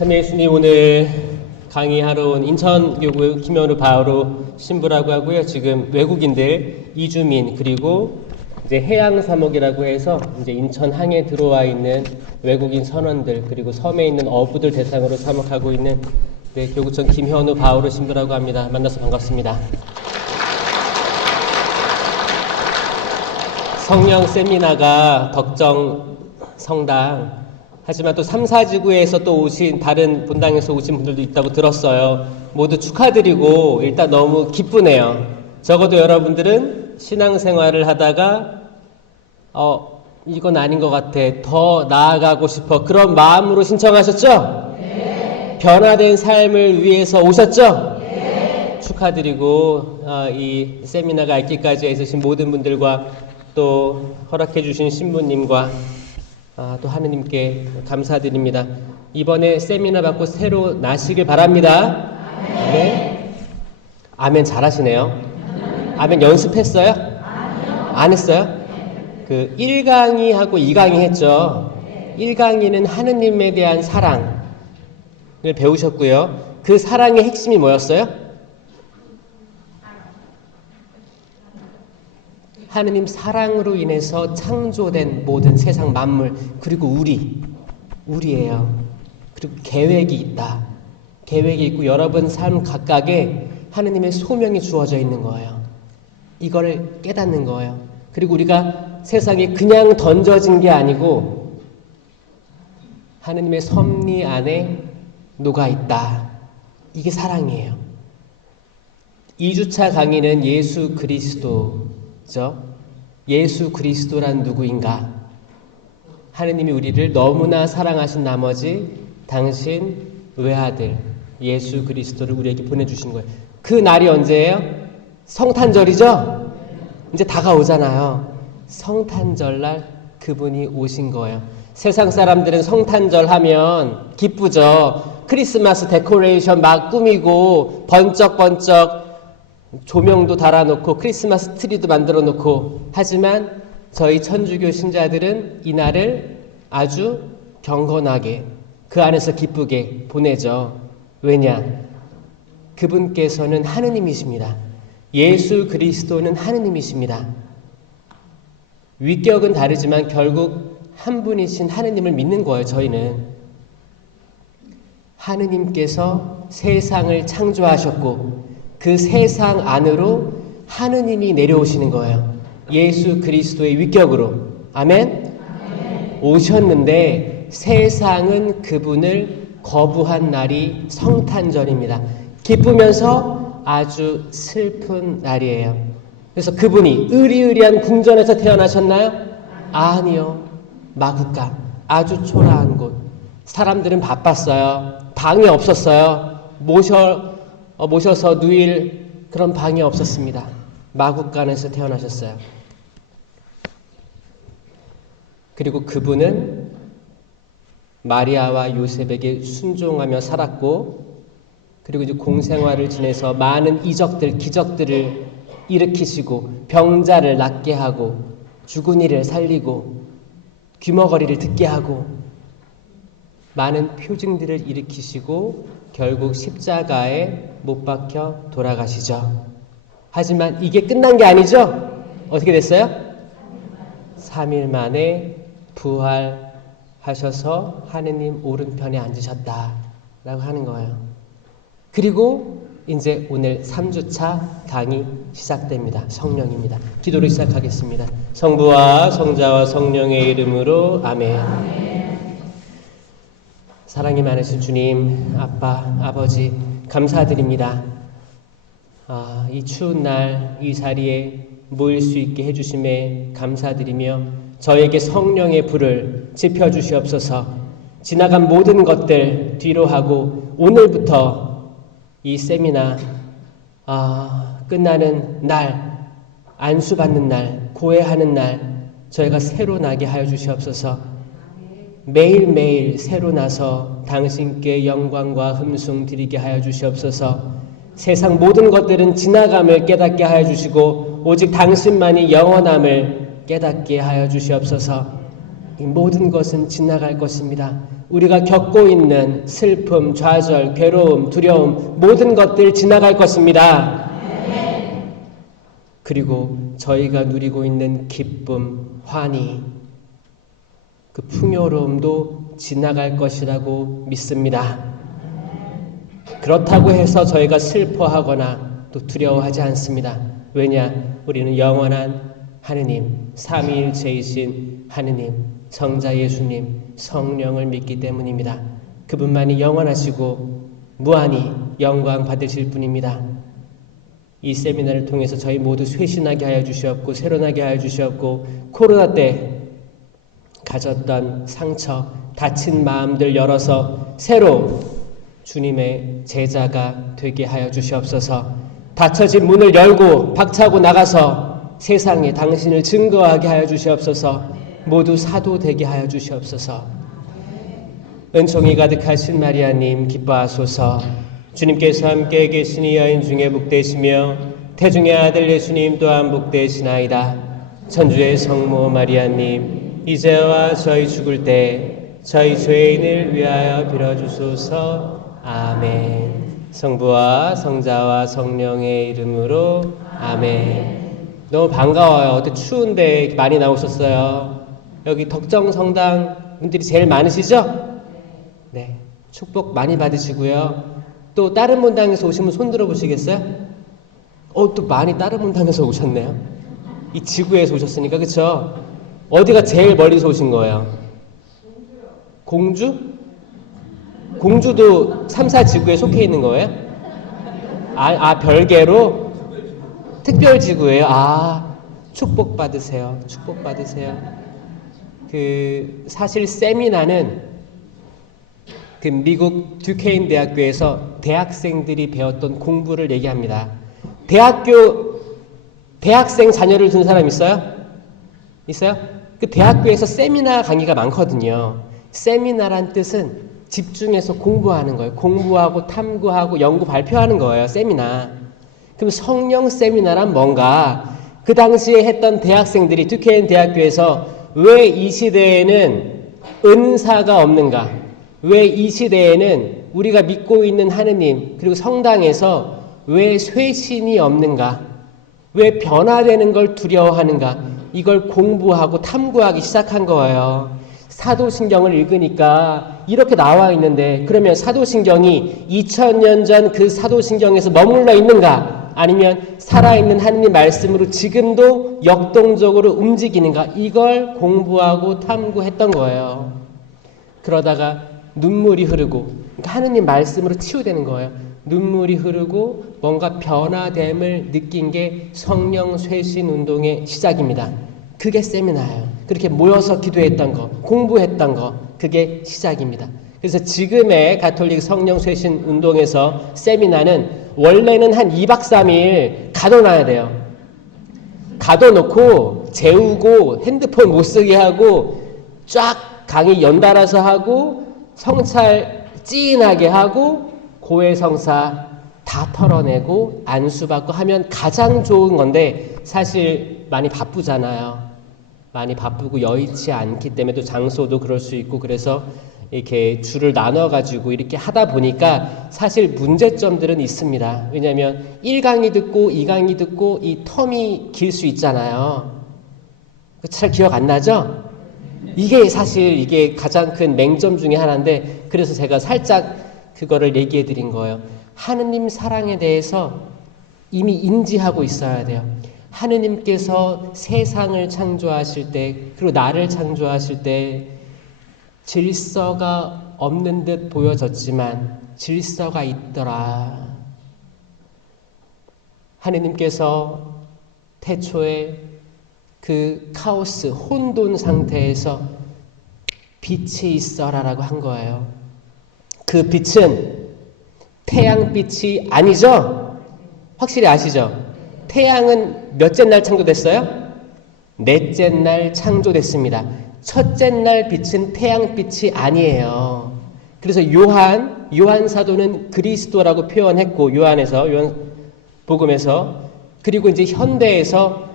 참 예수님 오늘 강의하러 온 인천교구 김현우 바오로 신부라고 하고요. 지금 외국인들 이주민 그리고 이제 해양사목이라고 해서 이제 인천항에 들어와 있는 외국인 선원들 그리고 섬에 있는 어부들 대상으로 사목하고 있는 교구청 김현우 바오로 신부라고 합니다. 만나서 반갑습니다. 성령 세미나가 덕정 성당 하지만 또 3, 4지구에서 또 오신 다른 본당에서 오신 분들도 있다고 들었어요. 모두 축하드리고 일단 너무 기쁘네요. 적어도 여러분들은 신앙생활을 하다가 이건 아닌 것 같아. 더 나아가고 싶어. 그런 마음으로 신청하셨죠? 네. 변화된 삶을 위해서 오셨죠? 네. 축하드리고 이 세미나가 있기까지 애쓰신 모든 분들과 또 허락해 주신 신부님과 또 하느님께 감사드립니다. 이번에 세미나 받고 새로 나시길 바랍니다. 아멘. 네. 아멘 잘하시네요. 아멘 연습했어요? 안 했어요? 그 1강의하고 2강의 했죠. 1강의는 하느님에 대한 사랑을 배우셨고요. 그 사랑의 핵심이 뭐였어요? 하느님 사랑으로 인해서 창조된 모든 세상 만물 그리고 우리예요. 그리고 계획이 있다. 계획이 있고 여러분 삶 각각에 하느님의 소명이 주어져 있는 거예요. 이걸 깨닫는 거예요. 그리고 우리가 세상에 그냥 던져진 게 아니고 하느님의 섭리 안에 녹아있다. 이게 사랑이에요. 2주차 강의는 예수 그리스도 예수 그리스도란 누구인가? 하느님이 우리를 너무나 사랑하신 나머지 당신 외아들 예수 그리스도를 우리에게 보내주신 거예요. 그 날이 언제예요? 성탄절이죠? 이제 다가오잖아요. 성탄절날 그분이 오신 거예요. 세상 사람들은 성탄절 하면 기쁘죠. 크리스마스 데코레이션 막 꾸미고 번쩍번쩍 조명도 달아놓고 크리스마스 트리도 만들어 놓고 하지만 저희 천주교 신자들은 이날을 아주 경건하게 그 안에서 기쁘게 보내죠. 왜냐? 그분께서는 하느님이십니다. 예수 그리스도는 하느님이십니다. 위격은 다르지만 결국 한 분이신 하느님을 믿는 거예요. 저희는 하느님께서 세상을 창조하셨고 그 세상 안으로 하느님이 내려오시는 거예요. 예수 그리스도의 위격으로. 아멘? 오셨는데 세상은 그분을 거부한 날이 성탄절입니다. 기쁘면서 아주 슬픈 날이에요. 그래서 그분이 의리의리한 궁전에서 태어나셨나요? 아니요. 마구간 아주 초라한 곳. 사람들은 바빴어요. 방이 없었어요. 모셔서 누일 그런 방이 없었습니다. 마구간에서 태어나셨어요. 그리고 그분은 마리아와 요셉에게 순종하며 살았고 그리고 이제 공생활을 지내서 많은 이적들, 기적들을 일으키시고 병자를 낫게 하고 죽은 이를 살리고 귀머거리를 듣게 하고 많은 표징들을 일으키시고 결국 십자가에 못 박혀 돌아가시죠. 하지만 이게 끝난 게 아니죠. 어떻게 됐어요? 3일 만에 부활하셔서 하느님 오른편에 앉으셨다라고 하는 거예요. 그리고 이제 오늘 3주차 강의 시작됩니다. 성령입니다. 기도로 시작하겠습니다. 성부와 성자와 성령의 이름으로 아멘. 사랑이 많으신 주님, 아빠, 아버지 감사드립니다. 이 추운 날 이 자리에 모일 수 있게 해주심에 감사드리며 저에게 성령의 불을 지펴주시옵소서. 지나간 모든 것들 뒤로 하고 오늘부터 이 세미나 끝나는 날, 안수받는 날, 고해하는 날 저희가 새로 나게 하여 주시옵소서. 매일매일 새로 나서 당신께 영광과 흠숭 드리게 하여 주시옵소서. 세상 모든 것들은 지나감을 깨닫게 하여 주시고 오직 당신만이 영원함을 깨닫게 하여 주시옵소서. 이 모든 것은 지나갈 것입니다. 우리가 겪고 있는 슬픔, 좌절, 괴로움, 두려움 모든 것들 지나갈 것입니다. 그리고 저희가 누리고 있는 기쁨, 환희, 그 풍요로움도 지나갈 것이라고 믿습니다. 그렇다고 해서 저희가 슬퍼하거나 또 두려워하지 않습니다. 왜냐? 우리는 영원한 하느님, 삼위일체이신 하느님, 성자 예수님, 성령을 믿기 때문입니다. 그분만이 영원하시고 무한히 영광 받으실 분입니다. 이 세미나를 통해서 저희 모두 쇄신하게 하여 주시옵고 새로나게 하여 주시옵고 코로나 때 가졌던 상처, 다친 마음들 열어서 새로 주님의 제자가 되게 하여 주시옵소서. 닫혀진 문을 열고 박차고 나가서 세상에 당신을 증거하게 하여 주시옵소서. 모두 사도 되게 하여 주시옵소서. 은총이 가득하신 마리아님 기뻐하소서. 주님께서 함께 계시니 여인 중에 복되시며 태중의 아들 예수님 또한 복되시나이다. 천주의 성모 마리아님 이제와 저희 죽을 때 저희 죄인을 위하여 빌어주소서. 아멘. 성부와 성자와 성령의 이름으로 아멘. 너무 반가워요. 어때 추운데 많이 나오셨어요. 여기 덕정성당 분들이 제일 많으시죠? 네. 축복 많이 받으시고요. 또 다른 본당에서 오시면 손 들어보시겠어요? 또 많이 다른 본당에서 오셨네요. 이 지구에서 오셨으니까 그쵸? 어디가 제일 멀리서 오신 거예요? 공주? 공주도 3, 4지구에 속해 있는 거예요? 별개로? 특별지구예요? 축복 받으세요. 축복 받으세요. 사실 세미나는 미국 듀케인 대학교에서 대학생들이 배웠던 공부를 얘기합니다. 대학생 자녀를 둔 사람 있어요? 있어요? 대학교에서 세미나 강의가 많거든요. 세미나란 뜻은 집중해서 공부하는 거예요. 공부하고 탐구하고 연구 발표하는 거예요. 세미나. 그럼 성령 세미나란 뭔가? 그 당시에 했던 대학생들이 듀케인 대학교에서 왜 이 시대에는 은사가 없는가? 왜 이 시대에는 우리가 믿고 있는 하느님 그리고 성당에서 왜 쇄신이 없는가? 왜 변화되는 걸 두려워하는가? 이걸 공부하고 탐구하기 시작한 거예요. 사도신경을 읽으니까 이렇게 나와 있는데 그러면 사도신경이 2000년 전 그 사도신경에서 머물러 있는가? 아니면 살아있는 하느님 말씀으로 지금도 역동적으로 움직이는가? 이걸 공부하고 탐구했던 거예요. 그러다가 눈물이 흐르고 그러니까 하느님 말씀으로 치유되는 거예요. 눈물이 흐르고 뭔가 변화됨을 느낀 게 성령 쇄신 운동의 시작입니다. 그게 세미나예요. 그렇게 모여서 기도했던 거, 공부했던 거, 그게 시작입니다. 그래서 지금의 가톨릭 성령 쇄신 운동에서 세미나는 원래는 한 2박 3일 가둬놔야 돼요. 가둬놓고 재우고 핸드폰 못 쓰게 하고 쫙 강의 연달아서 하고 성찰 찐하게 하고 고해성사 다 털어내고 안수받고 하면 가장 좋은 건데 사실 많이 바쁘잖아요. 많이 바쁘고 여의치 않기 때문에 또 장소도 그럴 수 있고 그래서 이렇게 줄을 나눠가지고 이렇게 하다 보니까 사실 문제점들은 있습니다. 왜냐하면 1강의 듣고 2강의 듣고 이 텀이 길 수 있잖아요. 잘 기억 안 나죠? 이게 가장 큰 맹점 중에 하나인데 그래서 제가 살짝 그거를 얘기해 드린 거예요. 하느님 사랑에 대해서 이미 인지하고 있어야 돼요. 하느님께서 세상을 창조하실 때 그리고 나를 창조하실 때 질서가 없는 듯 보여졌지만 질서가 있더라. 하느님께서 태초에 그 카오스, 혼돈 상태에서 빛이 있어라라고 한 거예요. 그 빛은 태양빛이 아니죠? 확실히 아시죠? 태양은 몇째 날 창조됐어요? 넷째 날 창조됐습니다. 첫째 날 빛은 태양빛이 아니에요. 그래서 요한 사도는 그리스도라고 표현했고, 요한 복음에서, 그리고 이제 현대에서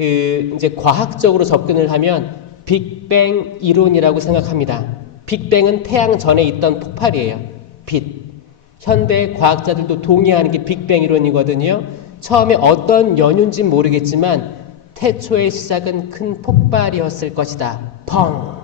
이제 과학적으로 접근을 하면 빅뱅 이론이라고 생각합니다. 빅뱅은 태양 전에 있던 폭발이에요. 빛. 현대 과학자들도 동의하는 게 빅뱅 이론이거든요. 처음에 어떤 연유인지는 모르겠지만 태초의 시작은 큰 폭발이었을 것이다. 펑!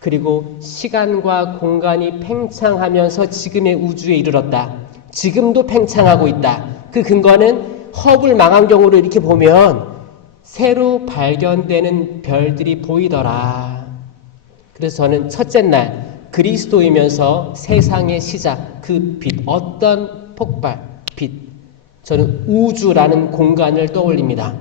그리고 시간과 공간이 팽창하면서 지금의 우주에 이르렀다. 지금도 팽창하고 있다. 그 근거는 허블 망원경으로 이렇게 보면 새로 발견되는 별들이 보이더라. 그래서 저는 첫째 날 그리스도이면서 세상의 시작, 그 빛, 어떤 폭발, 빛. 저는 우주라는 공간을 떠올립니다.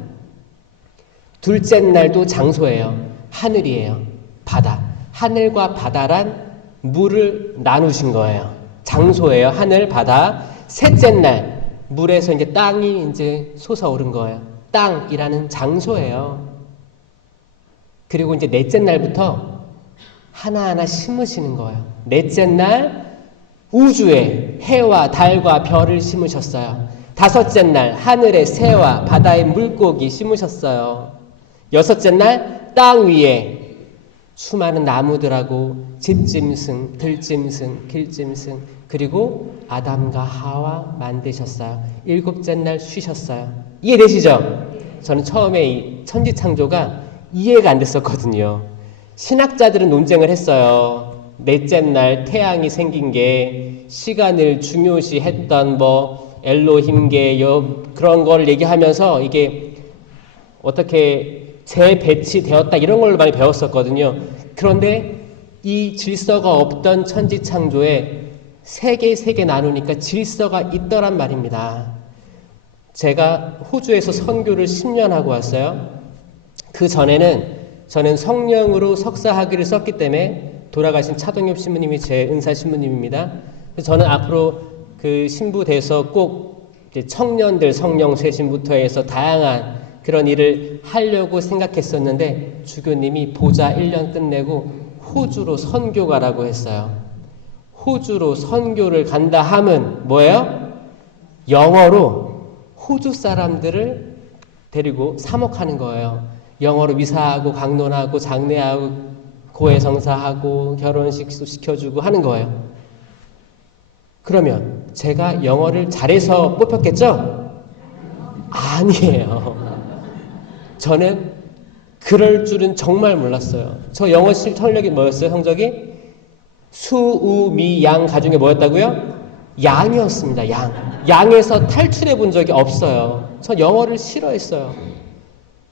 둘째 날도 장소예요. 하늘이에요. 바다. 하늘과 바다란 물을 나누신 거예요. 장소예요. 하늘, 바다. 셋째 날 물에서 이제 땅이 이제 솟아오른 거예요. 땅이라는 장소예요. 그리고 이제 넷째 날부터 하나하나 심으시는 거예요. 넷째 날 우주에 해와 달과 별을 심으셨어요. 다섯째 날 하늘에 새와 바다의 물고기 심으셨어요. 여섯째 날 땅 위에 수많은 나무들하고 집짐승, 들짐승, 길짐승, 그리고 아담과 하와 만드셨어요. 일곱째 날 쉬셨어요. 이해되시죠? 저는 처음에 이 천지창조가 이해가 안 됐었거든요. 신학자들은 논쟁을 했어요. 넷째 날 태양이 생긴 게 시간을 중요시 했던 엘로힘계 그런 걸 얘기하면서 이게 어떻게 재배치되었다 이런 걸 많이 배웠었거든요. 그런데 이 질서가 없던 천지창조에 세 개 나누니까 질서가 있더란 말입니다. 제가 호주에서 선교를 10년 하고 왔어요. 그 전에는 저는 성령으로 석사학위를 썼기 때문에 돌아가신 차동엽 신부님이 제 은사 신부님입니다. 그래서 저는 앞으로 그 신부 돼서 꼭 청년들 성령 쇄신부터 해서 다양한 그런 일을 하려고 생각했었는데 주교님이 보자 1년 끝내고 호주로 선교 가라고 했어요. 호주로 선교를 간다 함은 뭐예요? 영어로 호주 사람들을 데리고 사목하는 거예요. 영어로 미사하고 강론하고 장례하고 고해성사하고 결혼식도 시켜주고 하는 거예요. 그러면 제가 영어를 잘해서 뽑혔겠죠? 아니에요. 저는 그럴 줄은 정말 몰랐어요. 저 영어 실력이 뭐였어요? 성적이? 수, 우, 미, 양 가중에 뭐였다고요? 양이었습니다. 양. 양에서 탈출해 본 적이 없어요. 전 영어를 싫어했어요.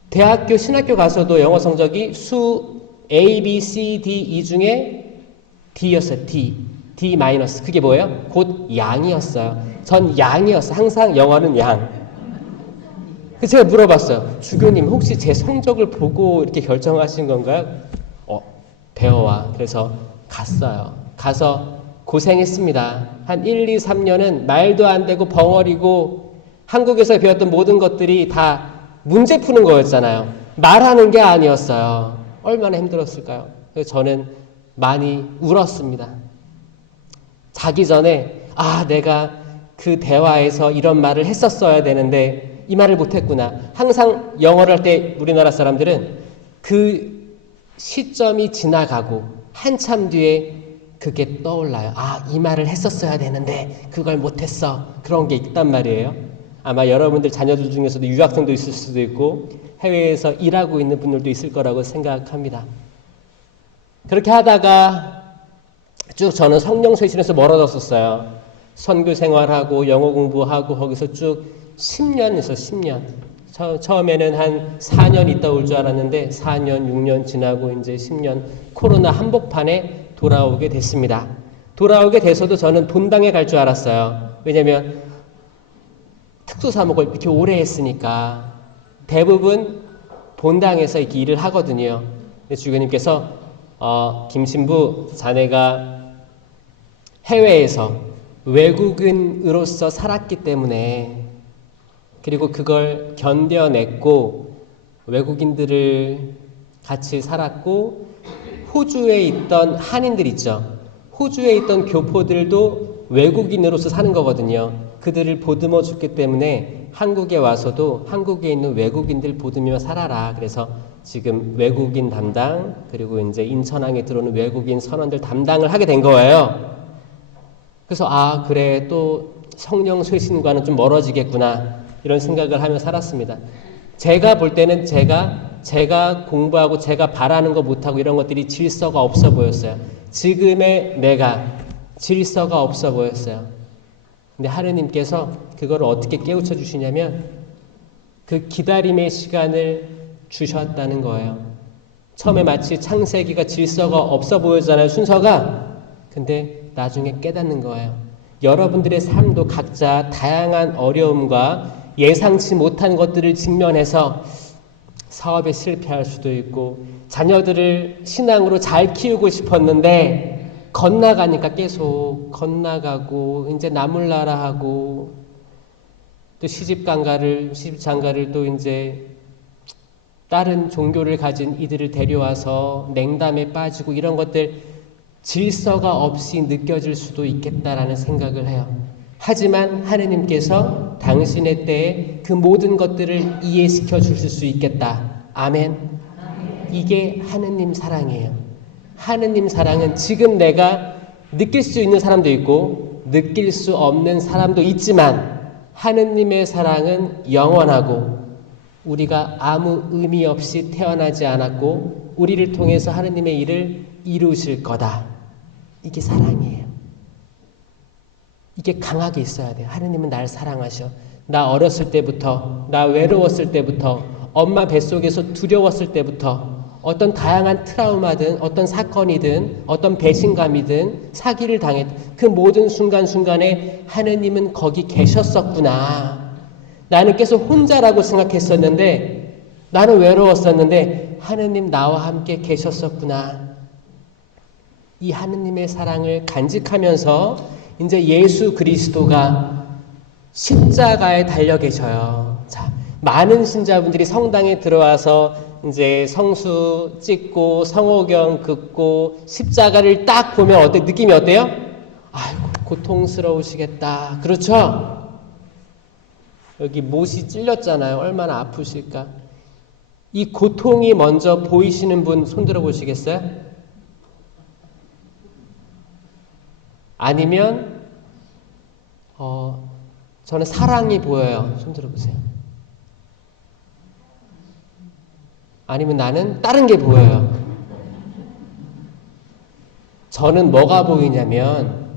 대학교 신학교 가서도 영어 성적이 수 A, B, C, D, E 중에 D였어요. D 마이너스. 그게 뭐예요? 곧 양이었어요. 전 양이었어요. 항상 영어는 양. 그래서 제가 물어봤어요. 주교님 혹시 제 성적을 보고 이렇게 결정하신 건가요? 배워와. 그래서 갔어요. 가서 고생했습니다. 한 1, 2, 3년은 말도 안 되고 벙어리고 한국에서 배웠던 모든 것들이 다 문제 푸는 거였잖아요. 말하는 게 아니었어요. 얼마나 힘들었을까요? 그래서 저는 많이 울었습니다. 자기 전에 내가 그 대화에서 이런 말을 했었어야 되는데 이 말을 못했구나. 항상 영어를 할 때 우리나라 사람들은 그 시점이 지나가고 한참 뒤에 그게 떠올라요. 이 말을 했었어야 되는데 그걸 못했어. 그런 게 있단 말이에요. 아마 여러분들 자녀들 중에서도 유학생도 있을 수도 있고 해외에서 일하고 있는 분들도 있을 거라고 생각합니다. 그렇게 하다가 쭉 저는 성령 쇄신에서 멀어졌었어요. 선교 생활하고 영어 공부하고 거기서 쭉 10년 있어 10년. 처음에는 한 4년 있다 올 줄 알았는데 4년, 6년 지나고 이제 10년 코로나 한복판에 돌아오게 됐습니다. 돌아오게 돼서도 저는 본당에 갈 줄 알았어요. 왜냐하면 특수사목을 이렇게 오래 했으니까 대부분 본당에서 이렇게 일을 하거든요. 주교님께서 김신부 자네가 해외에서 외국인으로서 살았기 때문에 그리고 그걸 견뎌냈고 외국인들을 같이 살았고 호주에 있던 한인들 있죠. 호주에 있던 교포들도 외국인으로서 사는 거거든요. 그들을 보듬어 줬기 때문에 한국에 와서도 한국에 있는 외국인들 보듬으며 살아라. 그래서 지금 외국인 담당, 그리고 이제 인천항에 들어오는 외국인 선원들 담당을 하게 된 거예요. 그래서 그래, 또 성령 쇄신과는 좀 멀어지겠구나, 이런 생각을 하며 살았습니다. 제가 볼 때는 제가 공부하고 제가 바라는 거 못하고 이런 것들이 질서가 없어 보였어요. 지금의 내가 질서가 없어 보였어요. 근데 하느님께서 그걸 어떻게 깨우쳐 주시냐면 그 기다림의 시간을 주셨다는 거예요. 처음에 마치 창세기가 질서가 없어 보이잖아요, 순서가. 근데 나중에 깨닫는 거예요. 여러분들의 삶도 각자 다양한 어려움과 예상치 못한 것들을 직면해서 사업에 실패할 수도 있고, 자녀들을 신앙으로 잘 키우고 싶었는데 건나가니까 계속 건나가고, 이제 나몰라라 하고, 또 시집장가를 또 이제 다른 종교를 가진 이들을 데려와서 냉담에 빠지고, 이런 것들 질서가 없이 느껴질 수도 있겠다라는 생각을 해요. 하지만 하느님께서 당신의 때에 그 모든 것들을 이해시켜 주실 수 있겠다. 아멘. 이게 하느님 사랑이에요. 하느님 사랑은 지금 내가 느낄 수 있는 사람도 있고 느낄 수 없는 사람도 있지만, 하느님의 사랑은 영원하고 우리가 아무 의미 없이 태어나지 않았고 우리를 통해서 하느님의 일을 이루실 거다. 이게 사랑이에요. 이게 강하게 있어야 돼요. 하느님은 날 사랑하셔. 나 어렸을 때부터, 나 외로웠을 때부터, 엄마 뱃속에서 두려웠을 때부터, 어떤 다양한 트라우마든 어떤 사건이든 어떤 배신감이든 사기를 당했, 그 모든 순간순간에 하느님은 거기 계셨었구나. 나는 계속 혼자라고 생각했었는데, 나는 외로웠었는데 하느님 나와 함께 계셨었구나. 이 하느님의 사랑을 간직하면서 이제 예수 그리스도가 십자가에 달려 계셔요. 자, 많은 신자분들이 성당에 들어와서 이제 성수 찍고 성호경 긋고 십자가를 딱 보면 느낌이 어때요? 아이고, 고통스러우시겠다. 그렇죠? 여기 못이 찔렸잖아요. 얼마나 아프실까? 이 고통이 먼저 보이시는 분 손 들어 보시겠어요? 아니면 저는 사랑이 보여요. 손 들어보세요. 아니면 나는 다른 게 보여요. 저는 뭐가 보이냐면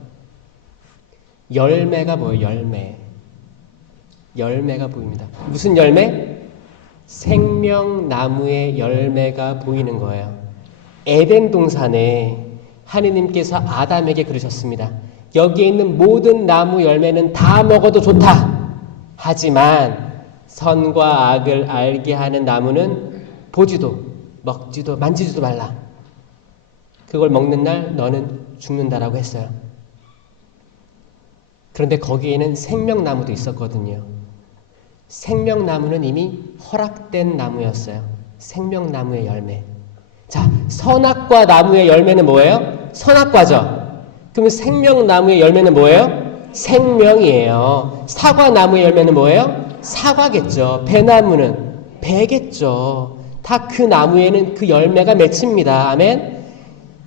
열매가 보여요. 열매가 보입니다. 무슨 열매? 생명나무의 열매가 보이는 거예요. 에덴 동산에 하느님께서 아담에게 그러셨습니다. 여기에 있는 모든 나무 열매는 다 먹어도 좋다. 하지만 선과 악을 알게 하는 나무는 보지도 먹지도 만지지도 말라. 그걸 먹는 날 너는 죽는다라고 했어요. 그런데 거기에는 생명나무도 있었거든요. 생명나무는 이미 허락된 나무였어요. 생명나무의 열매. 자, 선악과 나무의 열매는 뭐예요? 선악과죠. 그러면 생명나무의 열매는 뭐예요? 생명이에요. 사과나무의 열매는 뭐예요? 사과겠죠. 배나무는 배겠죠. 다 그 나무에는 그 열매가 맺힙니다. 아멘.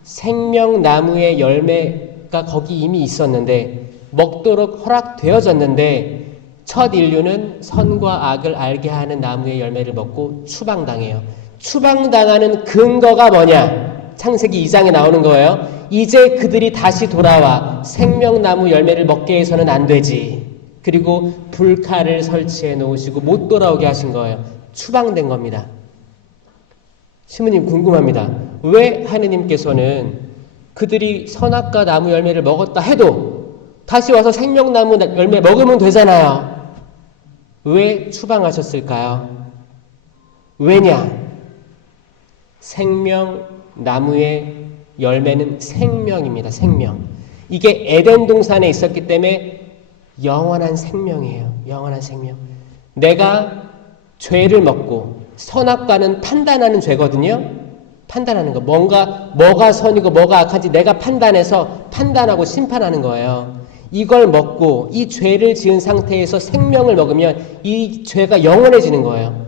생명나무의 열매가 거기 이미 있었는데, 먹도록 허락되어졌는데, 첫 인류는 선과 악을 알게 하는 나무의 열매를 먹고 추방당해요. 추방당하는 근거가 뭐냐? 창세기 2장에 나오는 거예요. 이제 그들이 다시 돌아와 생명나무 열매를 먹게 해서는 안 되지. 그리고 불칼을 설치해 놓으시고 못 돌아오게 하신 거예요. 추방된 겁니다. 시모님 궁금합니다. 왜 하느님께서는 그들이 선악과 나무 열매를 먹었다 해도 다시 와서 생명나무 열매 먹으면 되잖아요. 왜 추방하셨을까요? 왜냐? 생명나무의 열매는 생명입니다. 생명. 이게 에덴 동산에 있었기 때문에 영원한 생명이에요. 영원한 생명. 내가 죄를 먹고, 선악과는 판단하는 죄거든요. 판단하는 거. 뭐가 선이고 뭐가 악한지 내가 판단해서 판단하고 심판하는 거예요. 이걸 먹고 이 죄를 지은 상태에서 생명을 먹으면 이 죄가 영원해지는 거예요.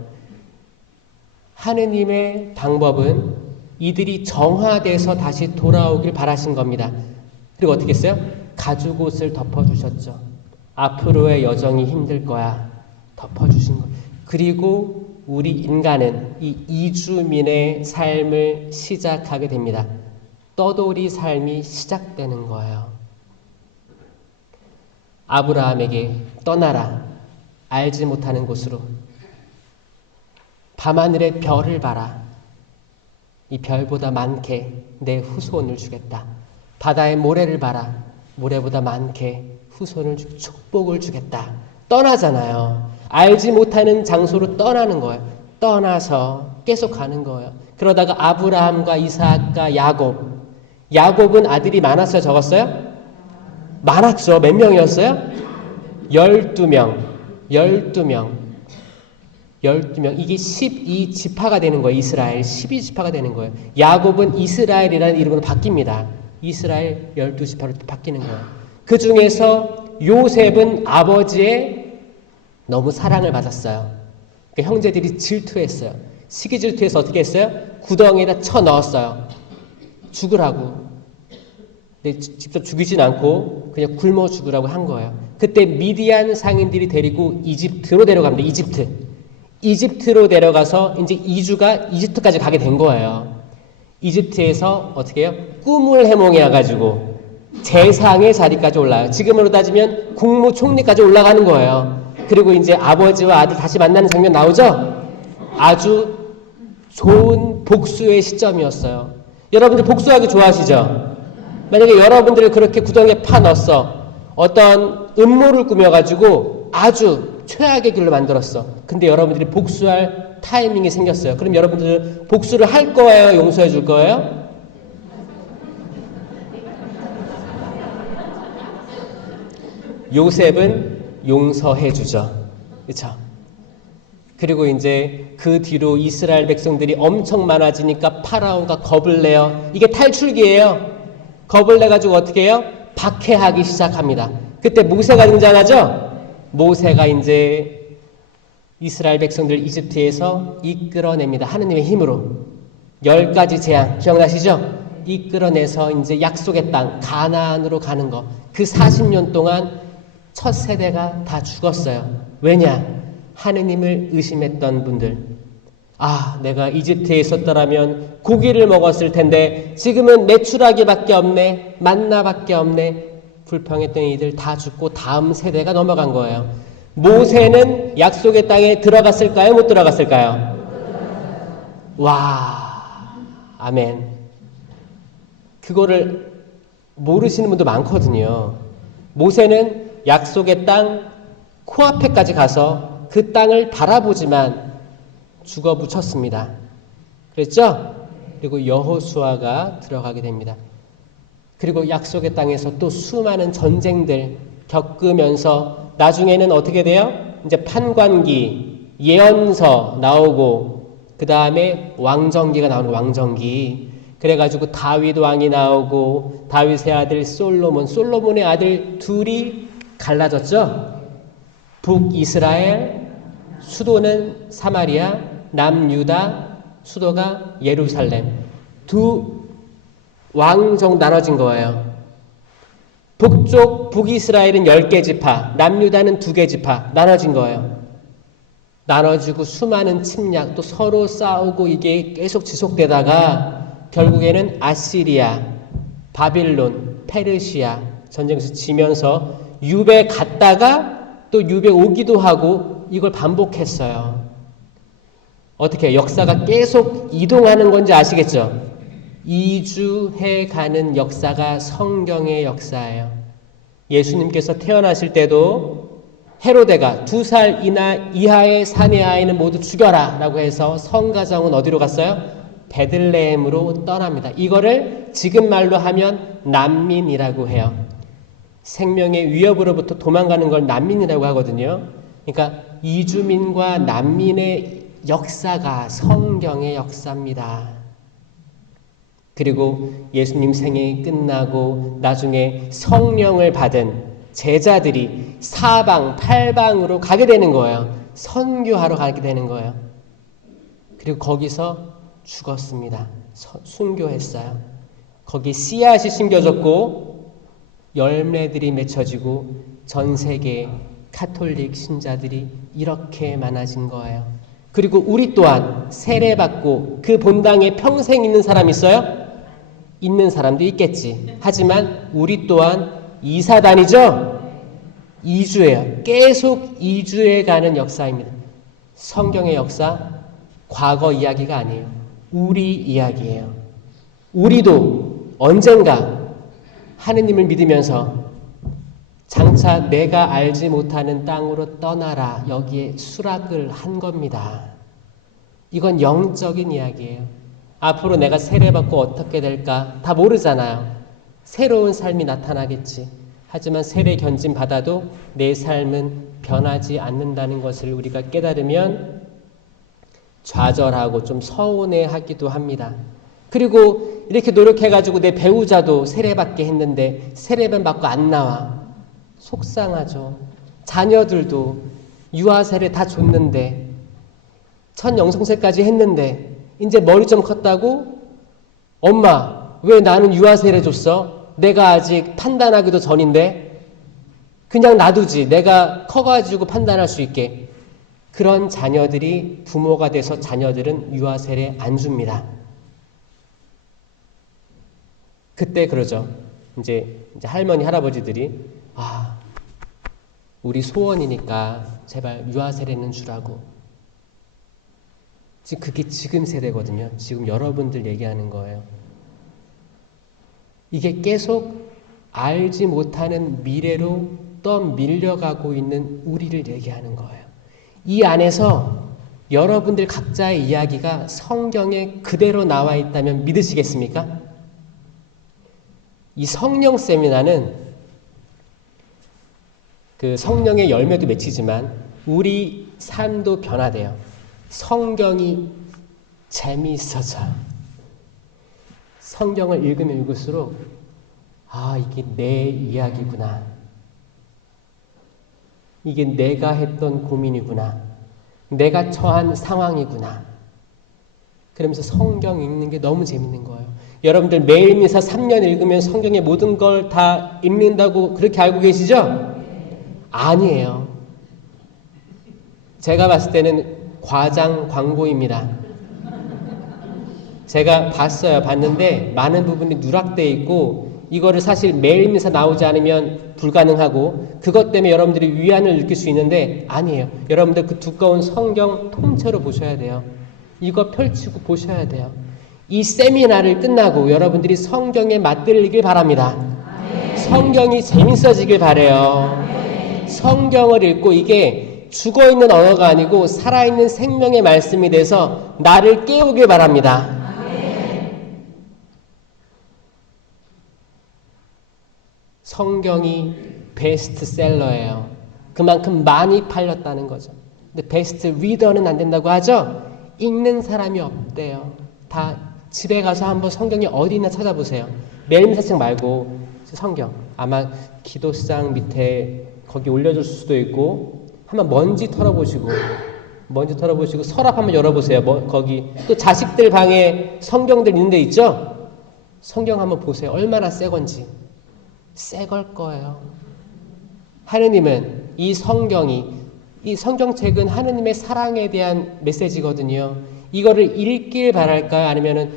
하느님의 방법은 이들이 정화돼서 다시 돌아오길 바라신 겁니다. 그리고 어떻게 했어요? 가죽옷을 덮어주셨죠. 앞으로의 여정이 힘들 거야. 덮어주신 거예요. 그리고 우리 인간은 이 이주민의 삶을 시작하게 됩니다. 떠돌이 삶이 시작되는 거예요. 아브라함에게 떠나라. 알지 못하는 곳으로. 밤하늘의 별을 봐라. 이 별보다 많게 내 후손을 주겠다. 바다의 모래를 봐라. 모래보다 많게 후손을 축복을 주겠다. 떠나잖아요. 알지 못하는 장소로 떠나는 거예요. 떠나서 계속 가는 거예요. 그러다가 아브라함과 이삭과 야곱. 야곱은 아들이 많았어요? 적었어요? 많았죠. 몇 명이었어요? 12명. 12명. 이게 12지파가 되는 거예요. 이스라엘 12지파가 되는 거예요. 야곱은 이스라엘이라는 이름으로 바뀝니다. 이스라엘 12지파로 바뀌는 거예요. 그 중에서 요셉은 아버지의 너무 사랑을 받았어요. 그러니까 형제들이 질투했어요. 시기 질투해서 어떻게 했어요? 구덩이에다 쳐 넣었어요. 죽으라고. 근데 직접 죽이진 않고 그냥 굶어 죽으라고 한 거예요. 그때 미디안 상인들이 데리고 이집트로 데려갑니다. 이집트로 데려가서 이제 이주가 이집트까지 가게 된 거예요. 이집트에서 어떻게 해요? 꿈을 해몽해가지고 재상의 자리까지 올라요. 지금으로 따지면 국무총리까지 올라가는 거예요. 그리고 이제 아버지와 아들 다시 만나는 장면 나오죠? 아주 좋은 복수의 시점이었어요. 여러분들 복수하기 좋아하시죠? 만약에 여러분들을 그렇게 구덩이에 파 넣었어. 어떤 음모를 꾸며가지고 아주 최악의 길로 만들었어. 근데 여러분들이 복수할 타이밍이 생겼어요. 그럼 여러분들 복수를 할 거예요? 용서해 줄 거예요? 요셉은 용서해 주죠. 그렇죠? 그리고 이제 그 뒤로 이스라엘 백성들이 엄청 많아지니까 파라오가 겁을 내요. 이게 탈출기예요. 겁을 내가지고 어떻게 해요? 박해하기 시작합니다. 그때 모세가 등장하죠? 모세가 이제 이스라엘 백성들 이집트에서 이끌어냅니다. 하느님의 힘으로. 10가지 재앙 기억나시죠? 이끌어내서 이제 약속의 땅 가나안으로 가는 거. 그 40년 동안 첫 세대가 다 죽었어요. 왜냐? 하느님을 의심했던 분들. 아, 내가 이집트에 있었더라면 고기를 먹었을 텐데 지금은 메추라기밖에 없네. 만나밖에 없네. 불평했던 이들 다 죽고 다음 세대가 넘어간 거예요. 모세는 약속의 땅에 들어갔을까요? 못 들어갔을까요? 와, 아멘. 그거를 모르시는 분도 많거든요. 모세는 약속의 땅 코앞에까지 가서 그 땅을 바라보지만 죽어 묻혔습니다. 그랬죠? 그리고 여호수아가 들어가게 됩니다. 그리고 약속의 땅에서 또 수많은 전쟁들 겪으면서 나중에는 어떻게 돼요? 이제 판관기, 예언서 나오고 그 다음에 왕정기가 나오는 왕정기. 그래가지고 다윗 왕이 나오고 다윗의 아들 솔로몬의 아들 둘이 갈라졌죠. 북이스라엘, 수도는 사마리아, 남유다, 수도가 예루살렘. 두 왕정 나눠진 거예요. 북쪽 북이스라엘은 10개 지파, 남유다는 2개 지파 나눠진 거예요. 나눠지고 수많은 침략, 또 서로 싸우고 이게 계속 지속되다가 결국에는 아시리아, 바빌론, 페르시아 전쟁에서 지면서 유배 갔다가 또 유배 오기도 하고 이걸 반복했어요. 어떻게 해요? 역사가 계속 이동하는 건지 아시겠죠? 이주해가는 역사가 성경의 역사예요. 예수님께서 태어나실 때도 헤로데가 2살 이하의 사내 아이는 모두 죽여라 라고 해서 성가정은 어디로 갔어요? 베들레헴으로 떠납니다. 이거를 지금 말로 하면 난민이라고 해요. 생명의 위협으로부터 도망가는 걸 난민이라고 하거든요. 그러니까 이주민과 난민의 역사가 성경의 역사입니다. 그리고 예수님 생애가 끝나고 나중에 성령을 받은 제자들이 사방, 팔방으로 가게 되는 거예요. 선교하러 가게 되는 거예요. 그리고 거기서 죽었습니다. 순교했어요. 거기 씨앗이 심겨졌고 열매들이 맺혀지고 전 세계 카톨릭 신자들이 이렇게 많아진 거예요. 그리고 우리 또한 세례받고 그 본당에 평생 있는 사람 있어요? 있는 사람도 있겠지. 하지만 우리 또한 이사 다니죠? 이주해요. 계속 이주해 가는 역사입니다. 성경의 역사, 과거 이야기가 아니에요. 우리 이야기예요. 우리도 언젠가 하느님을 믿으면서 장차 내가 알지 못하는 땅으로 떠나라 여기에 수락을 한 겁니다. 이건 영적인 이야기예요. 앞으로 내가 세례받고 어떻게 될까 다 모르잖아요. 새로운 삶이 나타나겠지. 하지만 세례 견진 받아도 내 삶은 변하지 않는다는 것을 우리가 깨달으면 좌절하고 좀 서운해하기도 합니다. 그리고 이렇게 노력해가지고 내 배우자도 세례받게 했는데 세례만 받고 안 나와. 속상하죠. 자녀들도 유아세례 다 줬는데 첫 영성세까지 했는데 이제 머리 좀 컸다고 엄마 왜 나는 유아세례 줬어? 내가 아직 판단하기도 전인데 그냥 놔두지. 내가 커가지고 판단할 수 있게. 그런 자녀들이 부모가 돼서 자녀들은 유아세례 안 줍니다. 그때 그러죠. 이제 할머니 할아버지들이 우리 소원이니까 제발 유아세례는 주라고. 지금 그게 지금 세대거든요. 지금 여러분들 얘기하는 거예요. 이게 계속 알지 못하는 미래로 떠밀려가고 있는 우리를 얘기하는 거예요. 이 안에서 여러분들 각자의 이야기가 성경에 그대로 나와 있다면 믿으시겠습니까? 이 성령 세미나는 그 성령의 열매도 맺히지만 우리 삶도 변화돼요. 성경이 재미있어져요. 성경을 읽으면 읽을수록 이게 내 이야기구나. 이게 내가 했던 고민이구나. 내가 처한 상황이구나. 그러면서 성경 읽는 게 너무 재밌는 거예요. 여러분들 매일 미사 3년 읽으면 성경의 모든 걸 다 읽는다고 그렇게 알고 계시죠? 아니에요. 제가 봤을 때는 과장 광고입니다. 제가 봤는데 많은 부분이 누락되어 있고 이거를 사실 매일 미사 나오지 않으면 불가능하고 그것 때문에 여러분들이 위안을 느낄 수 있는데 아니에요. 여러분들 그 두꺼운 성경 통째로 보셔야 돼요. 이거 펼치고 보셔야 돼요. 이 세미나를 끝나고 여러분들이 성경에 맛들리길 바랍니다. 성경이 재밌어지길 바라요. 성경을 읽고 이게 죽어있는 언어가 아니고 살아있는 생명의 말씀이 돼서 나를 깨우길 바랍니다. 성경이 베스트셀러예요. 그만큼 많이 팔렸다는 거죠. 근데 베스트 리더는 안 된다고 하죠? 읽는 사람이 없대요. 다 집에 가서 한번 성경이 어디 있나 찾아보세요. 매일사책 말고 성경. 아마 기도상 밑에 거기 올려줄 수도 있고 한번 먼지 털어보시고 서랍 한번 열어보세요. 거기 또 자식들 방에 성경들 있는 데 있죠? 성경 한번 보세요. 얼마나 새 건지. 새 걸 거예요. 하느님은 이 성경책은 하느님의 사랑에 대한 메시지거든요. 이거를 읽길 바랄까요? 아니면은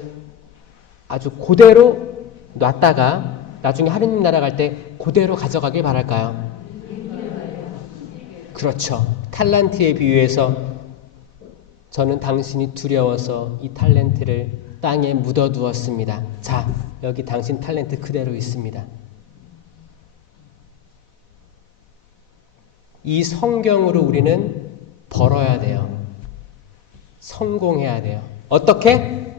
아주 그대로 놨다가 나중에 하느님 나라 갈 때 그대로 가져가길 바랄까요? 그렇죠. 탈란트에 비유해서 저는 당신이 두려워서 이 탈란트를 땅에 묻어두었습니다. 자, 여기 당신 탈란트 그대로 있습니다. 이 성경으로 우리는 벌어야 돼요. 성공해야 돼요. 어떻게?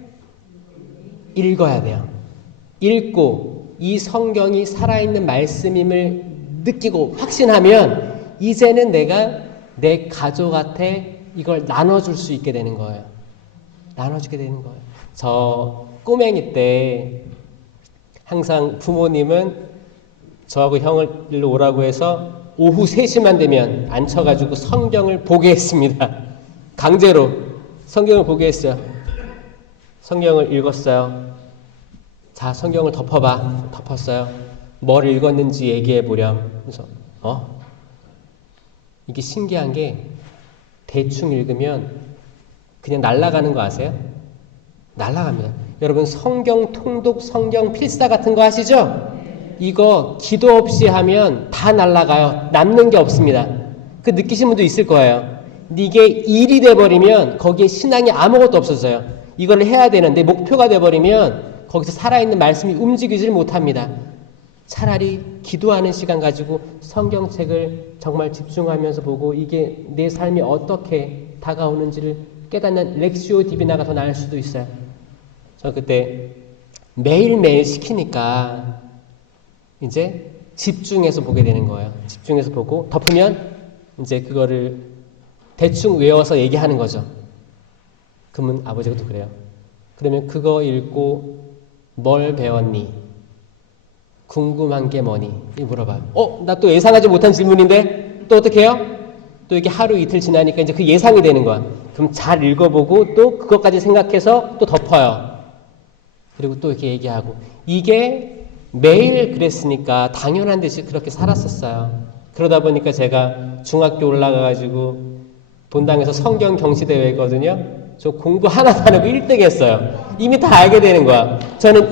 읽어야 돼요. 읽고 이 성경이 살아있는 말씀임을 느끼고 확신하면 이제는 내가 내 가족한테 이걸 나눠줄 수 있게 되는 거예요. 나눠주게 되는 거예요. 저 꼬맹이 때 항상 부모님은 저하고 형을 일로 오라고 해서 오후 3시만 되면 앉혀가지고 성경을 보게 했습니다. 강제로. 성경을 보게 했어요. 성경을 읽었어요. 자, 성경을 덮어봐. 덮었어요. 뭘 읽었는지 얘기해 보렴. 그래서 이게 신기한 게 대충 읽으면 그냥 날아가는 거 아세요? 날아갑니다. 여러분 성경 통독, 성경 필사 같은 거 하시죠? 이거 기도 없이 하면 다 날아가요. 남는 게 없습니다. 그 느끼신 분도 있을 거예요. 이게 일이 돼버리면 거기에 신앙이 아무것도 없어져요. 이걸 해야 되는데 목표가 돼버리면 거기서 살아있는 말씀이 움직이질 못합니다. 차라리 기도하는 시간 가지고 성경책을 정말 집중하면서 보고 이게 내 삶이 어떻게 다가오는지를 깨닫는 렉시오 디비나가 더 나을 수도 있어요. 저 그때 매일매일 시키니까 이제 집중해서 보게 되는 거예요. 집중해서 보고 덮으면 이제 그거를 대충 외워서 얘기하는 거죠. 그러면 아버지가 또 그래요. 그러면 그거 읽고 뭘 배웠니? 궁금한 게 뭐니? 물어봐요. 나 또 예상하지 못한 질문인데 또 어떻게 해요? 또 이게 하루 이틀 지나니까 이제 그 예상이 되는 거야. 그럼 잘 읽어보고 또 그것까지 생각해서 또 덮어요. 그리고 또 이렇게 얘기하고. 이게 매일 그랬으니까 당연한 듯이 그렇게 살았었어요. 그러다 보니까 제가 중학교 올라가가지고 본당에서 성경 경시대회거든요. 저 공부 하나도 안 하고 1등 했어요. 이미 다 알게 되는 거야. 저는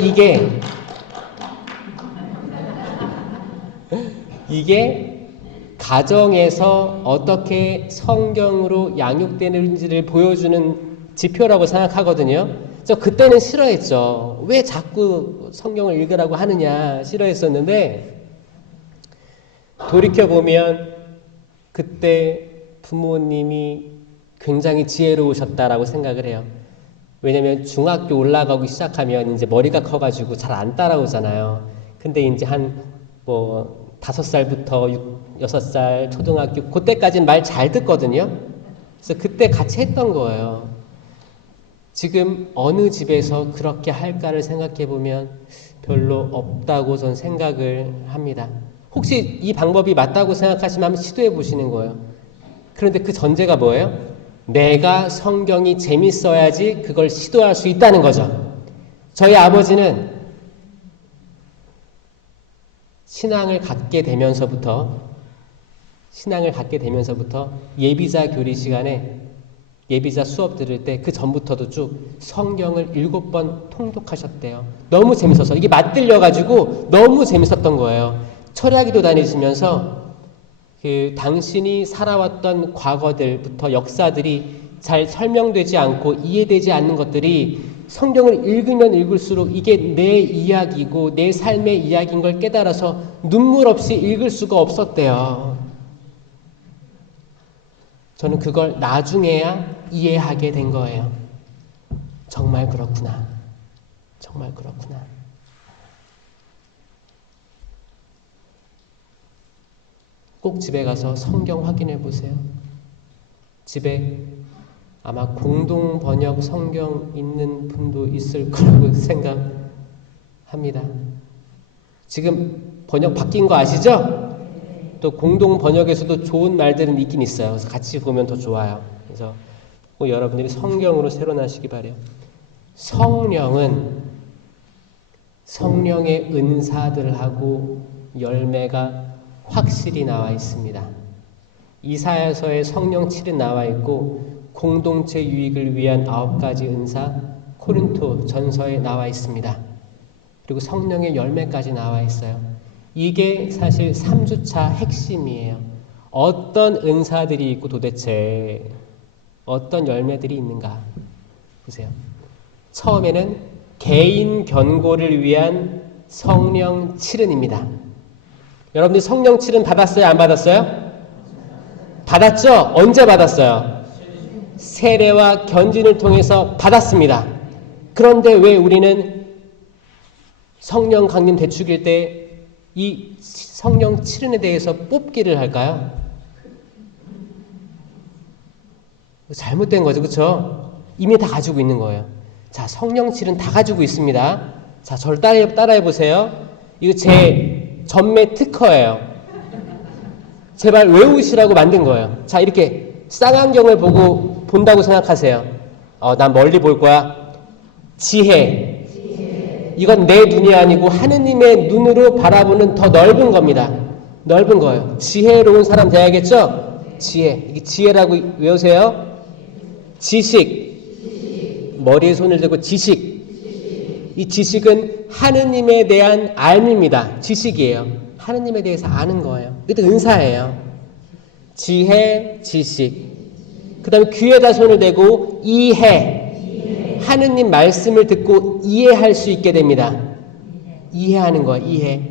이게 가정에서 어떻게 성경으로 양육되는지를 보여주는 지표라고 생각하거든요. 저 그때는 싫어했죠. 왜 자꾸 성경을 읽으라고 하느냐 싫어했었는데 돌이켜보면 그때 부모님이 굉장히 지혜로우셨다라고 생각을 해요. 왜냐면 중학교 올라가기 시작하면 이제 머리가 커가지고 잘 안 따라오잖아요. 근데 이제 한 5살부터 6살 초등학교 그때까지는 말 잘 듣거든요. 그래서 그때 같이 했던 거예요. 지금 어느 집에서 그렇게 할까를 생각해 보면 별로 없다고 전 생각을 합니다. 혹시 이 방법이 맞다고 생각하시면 한번 시도해 보시는 거예요. 그런데 그 전제가 뭐예요? 내가 성경이 재밌어야지 그걸 시도할 수 있다는 거죠. 저희 아버지는 신앙을 갖게 되면서부터 예비자 교리 시간에 예비자 수업 들을 때 그 전부터도 쭉 성경을 7번 통독하셨대요. 너무 재밌어서 이게 맞들려가지고 너무 재밌었던 거예요. 철야기도 다니시면서 당신이 살아왔던 과거들부터 역사들이 잘 설명되지 않고 이해되지 않는 것들이 성경을 읽으면 읽을수록 이게 내 이야기고 내 삶의 이야기인 걸 깨달아서 눈물 없이 읽을 수가 없었대요. 저는 그걸 나중에야 이해하게 된 거예요. 정말 그렇구나. 정말 그렇구나. 꼭 집에 가서 성경 확인해 보세요. 집에 아마 공동 번역 성경 있는 분도 있을 거라고 생각합니다. 지금 번역 바뀐 거 아시죠? 또 공동 번역에서도 좋은 말들은 있긴 있어요. 그래서 같이 보면 더 좋아요. 그래서 꼭 여러분들이 성경으로 새로나시기 바래요. 성령은 성령의 은사들하고 열매가 확실히 나와 있습니다. 이사야서에 성령 7은 나와 있고 공동체 유익을 위한 9가지 은사 코린토 전서에 나와 있습니다. 그리고 성령의 열매까지 나와 있어요. 이게 사실 3주차 핵심이에요. 어떤 은사들이 있고 도대체 어떤 열매들이 있는가 보세요. 처음에는 개인 견고를 위한 성령 7은입니다. 여러분들 성령 7은 받았어요? 안 받았어요? 받았죠? 언제 받았어요? 세례와 견진을 통해서 받았습니다. 그런데 왜 우리는 성령 강림 대축일 때 이 성령 7은에 대해서 뽑기를 할까요? 잘못된 거죠. 그렇죠? 이미 다 가지고 있는 거예요. 자, 성령 7은 다 가지고 있습니다. 자, 저를 따라해 보세요. 이거 제 전매 특허예요. 제발 외우시라고 만든 거예요. 자, 이렇게 쌍안경을 보고 본다고 생각하세요. 난 멀리 볼 거야. 지혜. 이건 내 눈이 아니고 하느님의 눈으로 바라보는 더 넓은 겁니다. 넓은 거예요. 지혜로운 사람 돼야겠죠? 지혜. 이게 지혜라고 외우세요. 지식. 머리에 손을 대고 지식. 이 지식은 하느님에 대한 알입니다. 지식이에요. 하느님에 대해서 아는 거예요. 이것도 은사예요. 지혜, 지식. 그 다음에 귀에다 손을 대고 이해. 하느님 말씀을 듣고 이해할 수 있게 됩니다. 이해하는 거예요. 이해.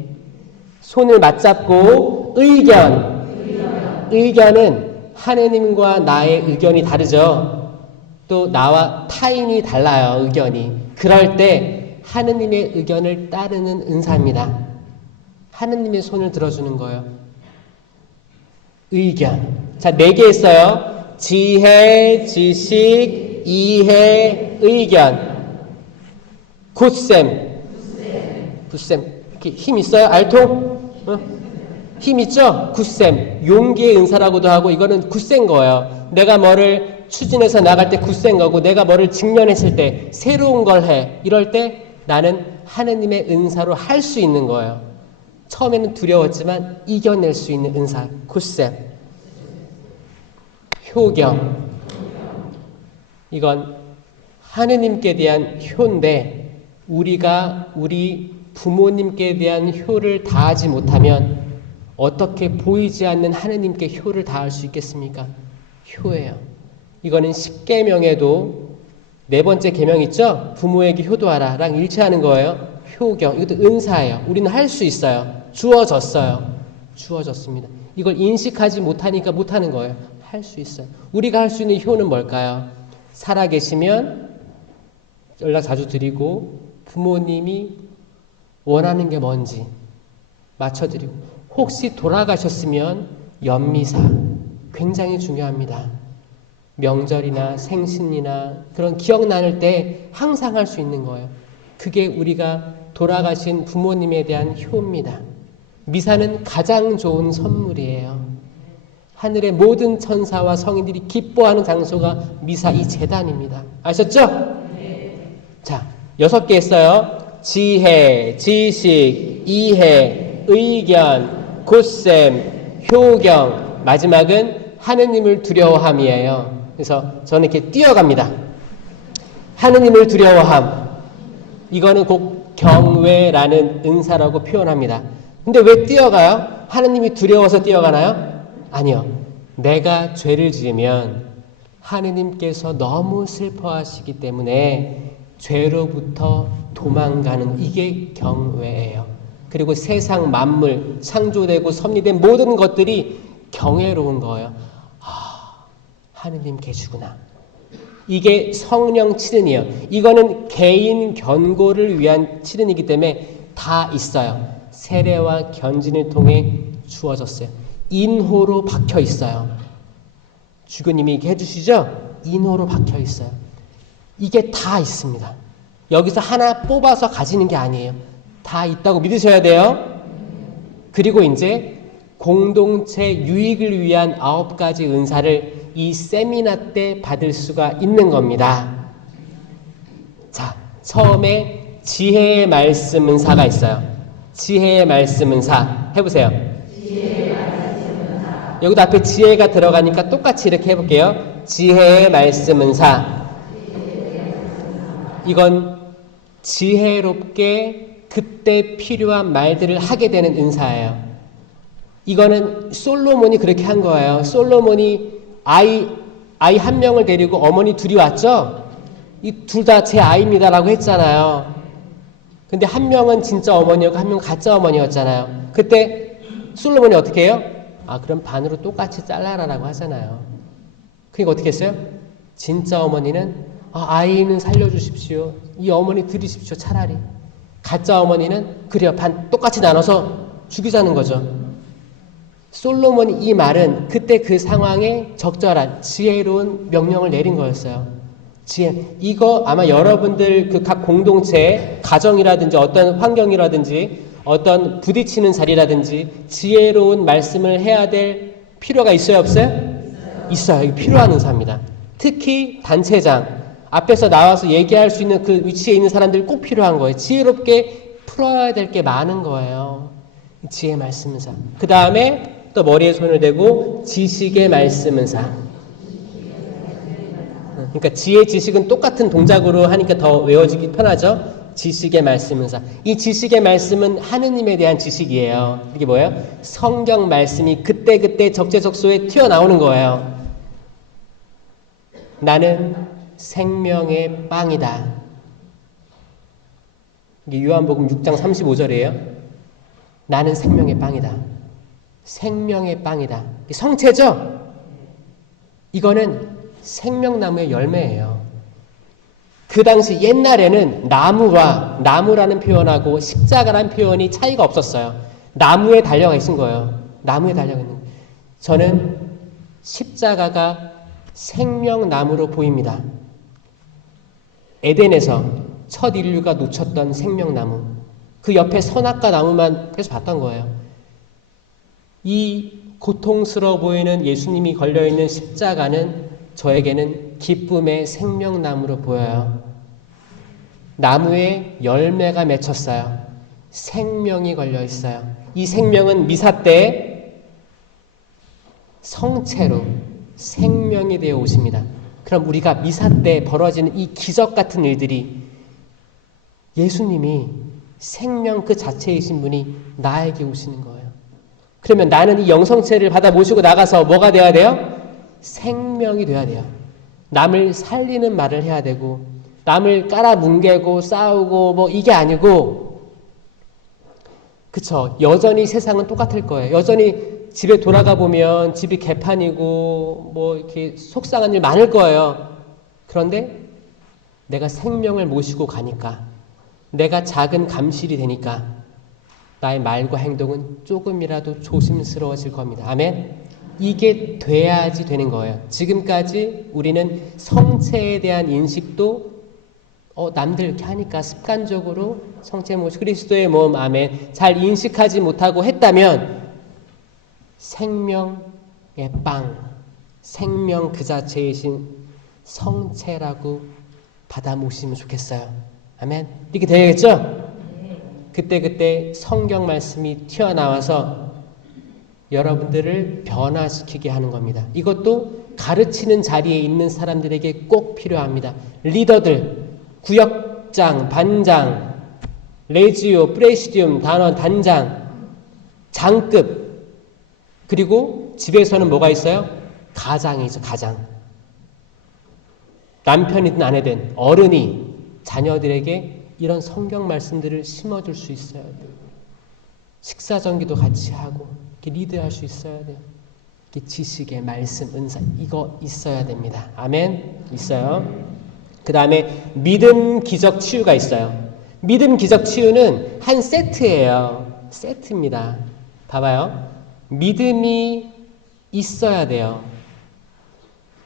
손을 맞잡고 의견. 의견은 하느님과 나의 의견이 다르죠. 또 나와 타인이 달라요. 의견이. 그럴 때 하느님의 의견을 따르는 은사입니다. 하느님의 손을 들어주는 거예요. 의견. 자, 4개 있어요. 지혜, 지식, 이해, 의견. 굿쌤. 이렇게 힘 있어요? 알통? 힘 있죠? 굿쌤. 용기의 은사라고도 하고 이거는 굿센 거예요. 내가 뭐를 추진해서 나갈 때 굿센 거고 내가 뭐를 직면했을 때 새로운 걸 해. 이럴 때 나는 하느님의 은사로 할 수 있는 거예요. 처음에는 두려웠지만 이겨낼 수 있는 은사. 굿쌤. 효경. 이건 하느님께 대한 효인데 우리가 우리 부모님께 대한 효를 다하지 못하면 어떻게 보이지 않는 하느님께 효를 다할 수 있겠습니까? 효예요. 이거는 10계명에도 4번째 계명 있죠? 부모에게 효도하라 랑 일치하는 거예요. 효경. 이것도 은사예요. 우리는 할 수 있어요. 주어졌어요. 주어졌습니다. 이걸 인식하지 못하니까 못하는 거예요. 할 수 있어요. 우리가 할 수 있는 효는 뭘까요? 살아계시면 연락 자주 드리고 부모님이 원하는 게 뭔지 맞춰드리고 혹시 돌아가셨으면 연미사 굉장히 중요합니다. 명절이나 생신이나 그런 기억 나눌 때 항상 할 수 있는 거예요. 그게 우리가 돌아가신 부모님에 대한 효입니다. 미사는 가장 좋은 선물이에요. 하늘의 모든 천사와 성인들이 기뻐하는 장소가 미사 이 제단입니다. 아셨죠? 네. 자, 6개 했어요. 지혜, 지식, 이해, 의견, 굿셈, 효경. 마지막은 하느님을 두려워함이에요. 그래서 저는 이렇게 뛰어갑니다. 하느님을 두려워함. 이거는 곧 경외라는 은사라고 표현합니다. 근데 왜 뛰어가요? 하느님이 두려워서 뛰어가나요? 아니요. 내가 죄를 지으면 하느님께서 너무 슬퍼하시기 때문에 죄로부터 도망가는 이게 경외예요. 그리고 세상 만물, 창조되고 섭리된 모든 것들이 경외로운 거예요. 하느님 계시구나. 이게 성령 치른이에요. 이거는 개인 견고를 위한 치른이기 때문에 다 있어요. 세례와 견진을 통해 주어졌어요. 인호로 박혀 있어요. 주교님이 해주시죠? 인호로 박혀 있어요. 이게 다 있습니다. 여기서 하나 뽑아서 가지는 게 아니에요. 다 있다고 믿으셔야 돼요. 그리고 이제 공동체 유익을 위한 9가지 은사를 이 세미나 때 받을 수가 있는 겁니다. 자, 처음에 지혜의 말씀 은사가 있어요. 지혜의 말씀 은사 해보세요. 여기도 앞에 지혜가 들어가니까 똑같이 이렇게 해볼게요. 지혜의 말씀 은사. 이건 지혜롭게 그때 필요한 말들을 하게 되는 은사예요. 이거는 솔로몬이 그렇게 한 거예요. 솔로몬이 아이 한 명을 데리고 어머니 둘이 왔죠? 이 둘 다 제 아이입니다라고 했잖아요. 근데 한 명은 진짜 어머니였고 한 명은 가짜 어머니였잖아요. 그때 솔로몬이 어떻게 해요? 그럼 반으로 똑같이 잘라라라고 하잖아요. 그러니까 어떻게 했어요? 진짜 어머니는 아이는 살려주십시오. 이 어머니 들이십시오. 차라리. 가짜 어머니는 그래요. 반 똑같이 나눠서 죽이자는 거죠. 솔로몬이 이 말은 그때 그 상황에 적절한 지혜로운 명령을 내린 거였어요. 지혜. 이거 아마 여러분들 그 각 공동체 가정이라든지 어떤 환경이라든지 어떤 부딪히는 자리라든지 지혜로운 말씀을 해야 될 필요가 있어요, 없어요? 있어요. 이게 필요한 은사입니다. 특히 단체장 앞에서 나와서 얘기할 수 있는 그 위치에 있는 사람들이 꼭 필요한 거예요. 지혜롭게 풀어야 될 게 많은 거예요. 지혜 말씀은 사. 그 다음에 또 머리에 손을 대고 지식의 말씀은 사. 그러니까 지혜, 지식은 똑같은 동작으로 하니까 더 외워지기 편하죠. 지식의 말씀은 사. 이 지식의 말씀은 하느님에 대한 지식이에요. 이게 뭐예요? 성경 말씀이 그때그때 적재적소에 튀어나오는 거예요. 나는 생명의 빵이다. 이게 요한복음 6장 35절이에요. 나는 생명의 빵이다. 생명의 빵이다. 성체죠? 이거는 생명나무의 열매예요. 그 당시 옛날에는 나무라는 표현하고 십자가라는 표현이 차이가 없었어요. 나무에 달려가 있는 거예요. 나무에 달려가 있는 거예요. 저는 십자가가 생명나무로 보입니다. 에덴에서 첫 인류가 놓쳤던 생명나무. 그 옆에 선악과 나무만 계속 봤던 거예요. 이 고통스러워 보이는 예수님이 걸려있는 십자가는 저에게는 기쁨의 생명나무로 보여요. 나무에 열매가 맺혔어요. 생명이 걸려있어요. 이 생명은 미사 때 성체로 생명이 되어 오십니다. 그럼 우리가 미사 때 벌어지는 이 기적 같은 일들이 예수님이 생명 그 자체이신 분이 나에게 오시는 거예요. 그러면 나는 이 영성체를 받아 모시고 나가서 뭐가 되어야 돼요? 생명이 돼야 돼요. 남을 살리는 말을 해야 되고 남을 깔아뭉개고 싸우고 뭐 이게 아니고 그쵸. 여전히 세상은 똑같을 거예요. 여전히 집에 돌아가 보면 집이 개판이고 뭐 이렇게 속상한 일 많을 거예요. 그런데 내가 생명을 모시고 가니까 내가 작은 감실이 되니까 나의 말과 행동은 조금이라도 조심스러워질 겁니다. 아멘. 이게 돼야지 되는 거예요. 지금까지 우리는 성체에 대한 인식도 남들 이렇게 하니까 습관적으로 성체 모시 그리스도의 몸 아멘 잘 인식하지 못하고 했다면 생명의 빵, 생명 그 자체이신 성체라고 받아 모시면 좋겠어요. 아멘. 이렇게 되겠죠? 그때 성경 말씀이 튀어나와서 여러분들을 변화시키게 하는 겁니다. 이것도 가르치는 자리에 있는 사람들에게 꼭 필요합니다. 리더들, 구역장, 반장, 레지오, 프레시디움, 단원, 단장, 장급 그리고 집에서는 뭐가 있어요? 가장이죠. 가장. 남편이든 아내든 어른이 자녀들에게 이런 성경 말씀들을 심어줄 수 있어야 돼요. 식사 전기도 같이 하고 이렇게 리드할 수 있어야 돼요. 이렇게 지식의 말씀, 은사 이거 있어야 됩니다. 아멘. 있어요. 그 다음에 믿음, 기적, 치유가 있어요. 믿음, 기적, 치유는 한 세트예요. 세트입니다. 봐봐요. 믿음이 있어야 돼요.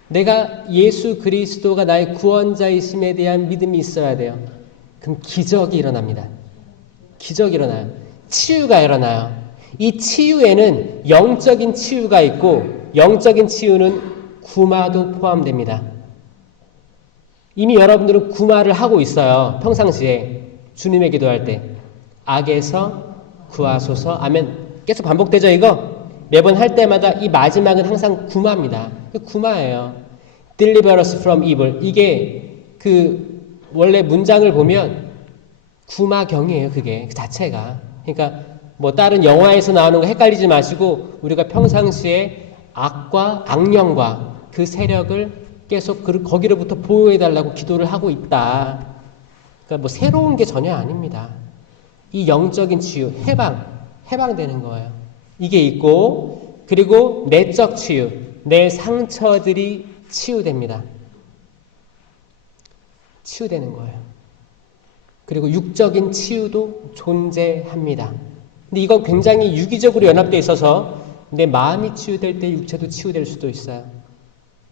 내가 예수 그리스도가 나의 구원자이심에 대한 믿음이 있어야 돼요. 그럼 기적이 일어납니다. 기적이 일어나요. 치유가 일어나요. 이 치유에는 영적인 치유가 있고 영적인 치유는 구마도 포함됩니다. 이미 여러분들은 구마를 하고 있어요. 평상시에 주님의 기도할 때 악에서 구하소서 아멘. 계속 반복되죠 이거? 매번 할 때마다 이 마지막은 항상 구마입니다. 구마예요. Deliver us from evil. 이게 그 원래 문장을 보면 구마경이에요. 그게 그 자체가. 그러니까 뭐 다른 영화에서 나오는 거 헷갈리지 마시고 우리가 평상시에 악과 악령과 그 세력을 계속 거기로부터 보호해달라고 기도를 하고 있다. 그러니까 뭐 새로운 게 전혀 아닙니다. 이 영적인 치유, 해방되는 거예요. 이게 있고 그리고 내적 치유, 내 상처들이 치유됩니다. 치유되는 거예요. 그리고 육적인 치유도 존재합니다. 근데 이건 굉장히 유기적으로 연합되어 있어서 내 마음이 치유될 때 육체도 치유될 수도 있어요.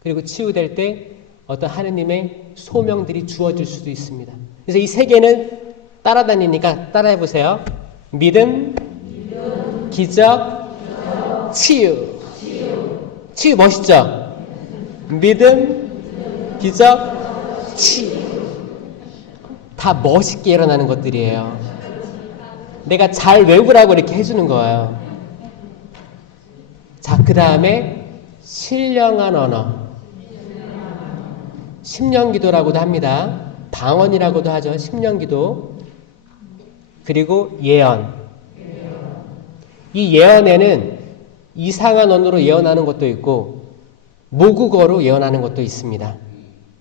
그리고 치유될 때 어떤 하느님의 소명들이 주어질 수도 있습니다. 그래서 이 세 개는 따라다니니까 따라해보세요. 믿음, 기적, 치유. 치유 멋있죠? 믿음, 기적, 다 멋있게 일어나는 것들이에요. 내가 잘 외우라고 이렇게 해주는 거예요. 자, 그 다음에 신령한 언어. 심령기도라고도 합니다. 방언이라고도 하죠. 심령기도. 그리고 예언. 이 예언에는 이상한 언어로 예언하는 것도 있고 모국어로 예언하는 것도 있습니다.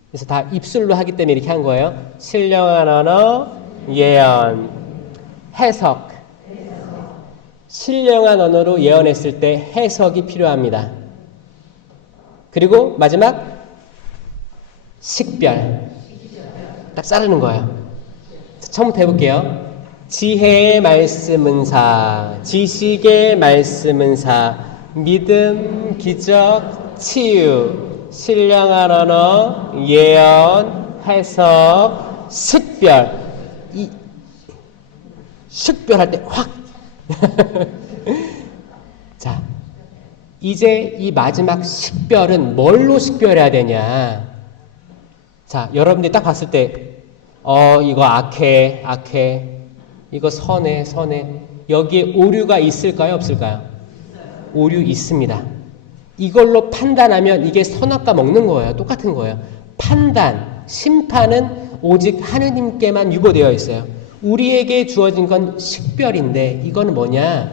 그래서 다 입술로 하기 때문에 이렇게 한 거예요. 신령한 언어, 예언, 해석. 신령한 언어로 예언했을 때 해석이 필요합니다. 그리고 마지막 식별. 딱 자르는 거예요. 처음부터 해볼게요. 지혜의 말씀은 사, 지식의 말씀은 사, 믿음, 기적, 치유, 신령한 언어, 예언, 해석, 식별. 이 식별할 때 확. 자, 이제 이 마지막 식별은 뭘로 식별해야 되냐? 자, 여러분들이 딱 봤을 때, 이거 악해, 이거 선해. 여기에 오류가 있을까요, 없을까요? 오류 있습니다. 이걸로 판단하면 이게 선악과 먹는 거예요. 똑같은 거예요. 판단, 심판은 오직 하느님께만 유보되어 있어요. 우리에게 주어진 건 식별인데 이거는 뭐냐?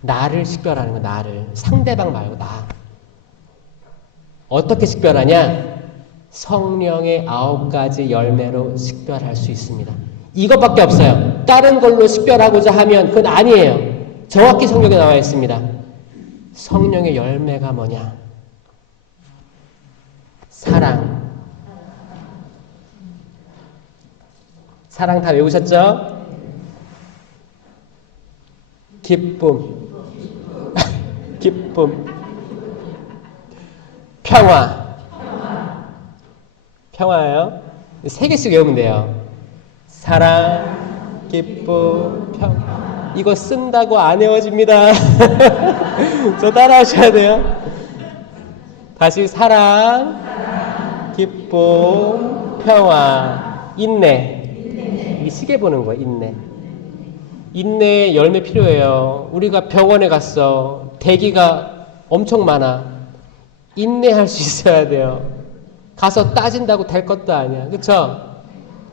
나를 식별하는 거, 나를. 상대방 말고 나. 어떻게 식별하냐? 성령의 9가지 열매로 식별할 수 있습니다. 이것밖에 없어요. 다른 걸로 식별하고자 하면 그건 아니에요. 정확히 성경에 나와 있습니다. 성령의 열매가 뭐냐? 사랑. 사랑 다 외우셨죠? 기쁨. 기쁨. 평화예요. 3개씩 외우면 돼요. 사랑, 기쁨, 평화. 이거 쓴다고 안 외워집니다. 저 따라 하셔야 돼요. 다시 사랑, 기쁨, 평화, 인내. 이 시계 보는 거예요. 인내의 열매 필요해요. 우리가 병원에 갔어. 대기가 엄청 많아. 인내할 수 있어야 돼요. 가서 따진다고 될 것도 아니야. 그렇죠?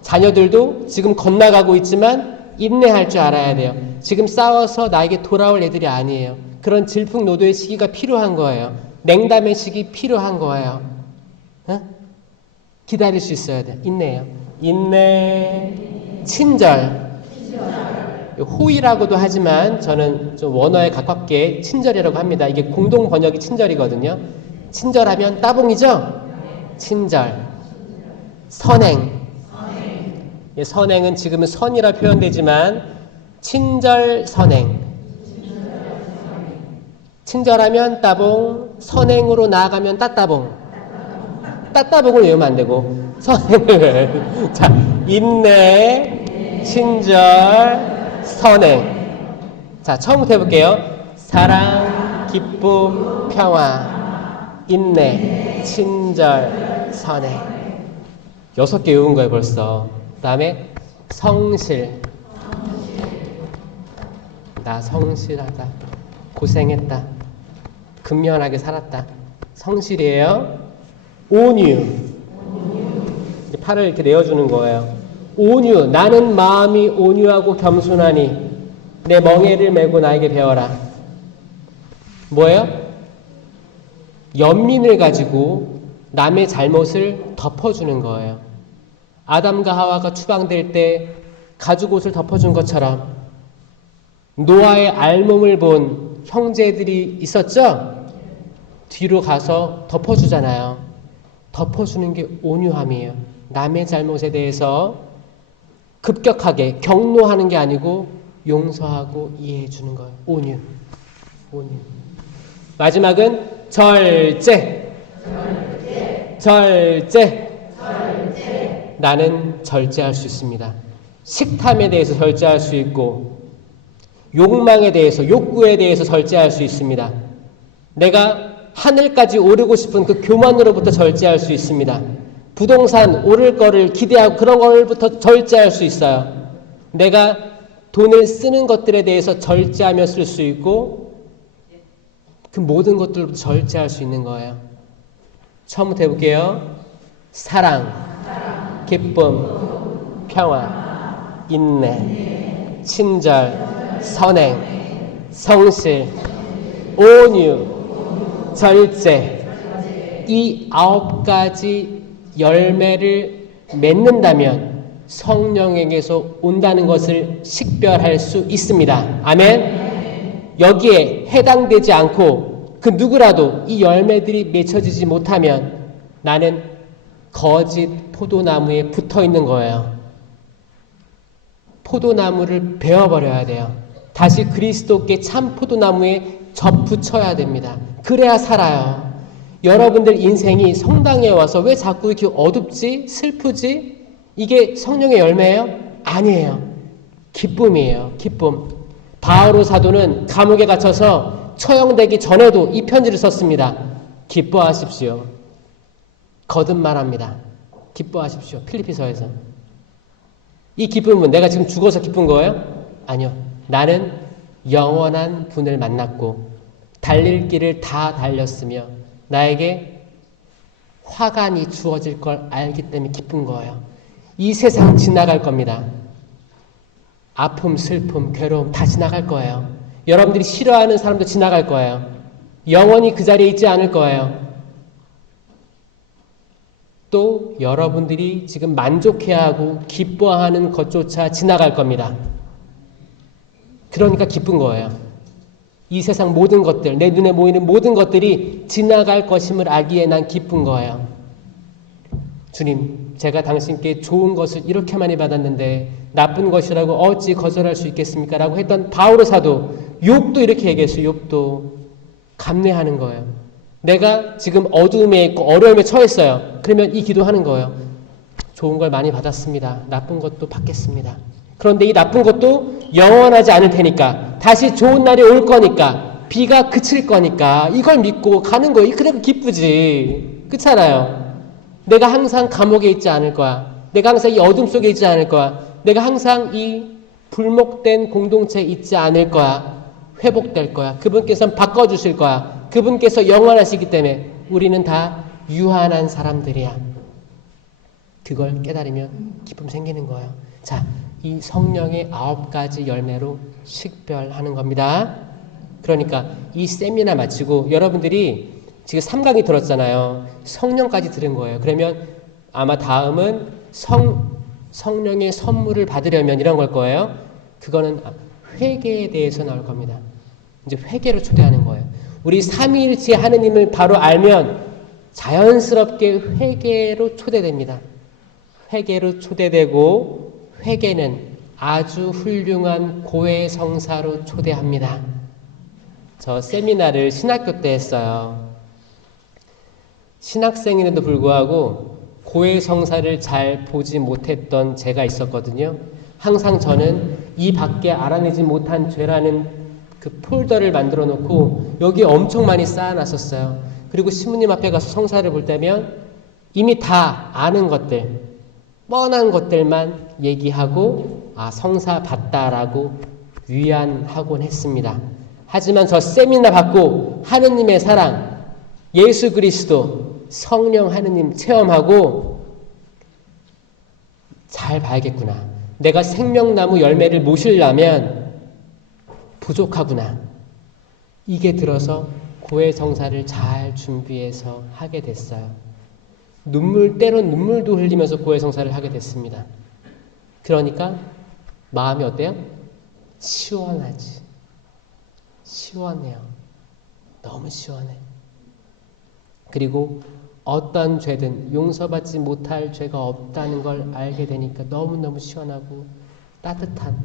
자녀들도 지금 건너가고 있지만 인내할 줄 알아야 돼요. 지금 싸워서 나에게 돌아올 애들이 아니에요. 그런 질풍노도의 시기가 필요한 거예요. 냉담의 시기 필요한 거예요. 기다릴 수 있어야 돼요. 인내예요. 인내, 친절. 호의라고도 하지만 저는 좀 원어에 가깝게 친절이라고 합니다. 이게 공동 번역이 친절이거든요. 친절하면 따봉이죠? 친절. 선행. 선행은 지금은 선이라 표현되지만 친절, 선행. 친절하면 따봉, 선행으로 나아가면 따따봉. 따따봉을 외우면 안 되고 선행을. 자, 인내, 친절, 선행. 자, 처음부터 해볼게요. 사랑, 기쁨, 평화, 인내, 친절, 선행. 6개 외운 거예요, 벌써. 그 다음에 성실. 나 성실하다. 고생했다. 근면하게 살았다. 성실이에요. 온유. 팔을 이렇게 내어주는 거예요. 온유. 나는 마음이 온유하고 겸손하니 내 멍에를 메고 나에게 배워라. 뭐예요? 연민을 가지고 남의 잘못을 덮어주는 거예요. 아담과 하와가 추방될 때 가죽옷을 덮어준 것처럼 노아의 알몸을 본 형제들이 있었죠? 뒤로 가서 덮어주잖아요. 덮어주는 게 온유함이에요. 남의 잘못에 대해서 급격하게 경노하는 게 아니고 용서하고 이해해 주는 거예요. 온유. 마지막은 절제. 나는 절제할 수 있습니다. 식탐에 대해서 절제할 수 있고 욕망에 대해서, 욕구에 대해서 절제할 수 있습니다. 내가 하늘까지 오르고 싶은 그 교만으로부터 절제할 수 있습니다. 부동산 오를 거를 기대하고 그런 걸부터 절제할 수 있어요. 내가 돈을 쓰는 것들에 대해서 절제하며 쓸 수 있고 그 모든 것들부터 절제할 수 있는 거예요. 처음부터 해볼게요. 사랑, 기쁨, 평화, 인내, 친절, 선행, 성실, 온유, 절제. 이 9가지 열매를 맺는다면 성령에게서 온다는 것을 식별할 수 있습니다. 아멘. 여기에 해당되지 않고 그 누구라도 이 열매들이 맺혀지지 못하면 나는 거짓 포도나무에 붙어 있는 거예요. 포도나무를 베어버려야 돼요. 다시 그리스도께 참 포도나무에 접붙여야 됩니다. 그래야 살아요. 여러분들 인생이 성당에 와서 왜 자꾸 이렇게 어둡지? 슬프지? 이게 성령의 열매예요? 아니에요. 기쁨이에요. 기쁨. 바오로 사도는 감옥에 갇혀서 처형되기 전에도 이 편지를 썼습니다. 기뻐하십시오. 거듭말합니다. 기뻐하십시오. 필리피서에서. 이 기쁨은 내가 지금 죽어서 기쁜 거예요? 아니요. 나는 영원한 분을 만났고 달릴 길을 다 달렸으며 나에게 화관이 주어질 걸 알기 때문에 기쁜 거예요. 이 세상 지나갈 겁니다. 아픔, 슬픔, 괴로움 다 지나갈 거예요. 여러분들이 싫어하는 사람도 지나갈 거예요. 영원히 그 자리에 있지 않을 거예요. 또 여러분들이 지금 만족해야 하고 기뻐하는 것조차 지나갈 겁니다. 그러니까 기쁜 거예요. 이 세상 모든 것들, 내 눈에 보이는 모든 것들이 지나갈 것임을 알기에 난 기쁜 거예요. 주님, 제가 당신께 좋은 것을 이렇게 많이 받았는데 나쁜 것이라고 어찌 거절할 수 있겠습니까? 라고 했던 바오로 사도, 욥도 이렇게 얘기했어요. 욥도 감내하는 거예요. 내가 지금 어두움에 있고 어려움에 처했어요. 그러면 이 기도하는 거예요. 좋은 걸 많이 받았습니다. 나쁜 것도 받겠습니다. 그런데 이 나쁜 것도 영원하지 않을 테니까 다시 좋은 날이 올 거니까 비가 그칠 거니까 이걸 믿고 가는 거예요. 그래도 기쁘지. 그렇잖아요. 내가 항상 감옥에 있지 않을 거야. 내가 항상 이 어둠 속에 있지 않을 거야. 내가 항상 이 불목된 공동체에 있지 않을 거야. 회복될 거야. 그분께서는 바꿔주실 거야. 그분께서 영원하시기 때문에 우리는 다 유한한 사람들이야. 그걸 깨달으면 기쁨 생기는 거예요. 자, 이 성령의 9가지 열매로 식별하는 겁니다. 그러니까 이 세미나 마치고 여러분들이 지금 3강이 들었잖아요. 성령까지 들은 거예요. 그러면 아마 다음은 성령의 선물을 받으려면 이런 걸 거예요. 그거는 회개에 대해서 나올 겁니다. 이제 회개로 초대하는 거예요. 우리 삼위일체 하느님을 바로 알면 자연스럽게 회개로 초대됩니다. 회개로 초대되고 회개는 아주 훌륭한 고해성사로 초대합니다. 저 세미나를 신학교 때 했어요. 신학생인데도 불구하고 고해성사를 잘 보지 못했던 제가 있었거든요. 항상 저는 이 밖에 알아내지 못한 죄라는 그 폴더를 만들어 놓고 여기에 엄청 많이 쌓아놨었어요. 그리고 신부님 앞에 가서 성사를 볼 때면 이미 다 아는 것들, 뻔한 것들만 얘기하고 성사 받다라고 위안하곤 했습니다. 하지만 저 세미나 받고 하느님의 사랑, 예수 그리스도, 성령 하느님 체험하고 잘 봐야겠구나. 내가 생명나무 열매를 모시려면 부족하구나. 이게 들어서 고해성사를 잘 준비해서 하게 됐어요. 때론 눈물도 흘리면서 고해성사를 하게 됐습니다. 그러니까 마음이 어때요? 시원하지. 시원해요. 너무 시원해. 그리고 어떤 죄든 용서받지 못할 죄가 없다는 걸 알게 되니까 너무너무 시원하고 따뜻한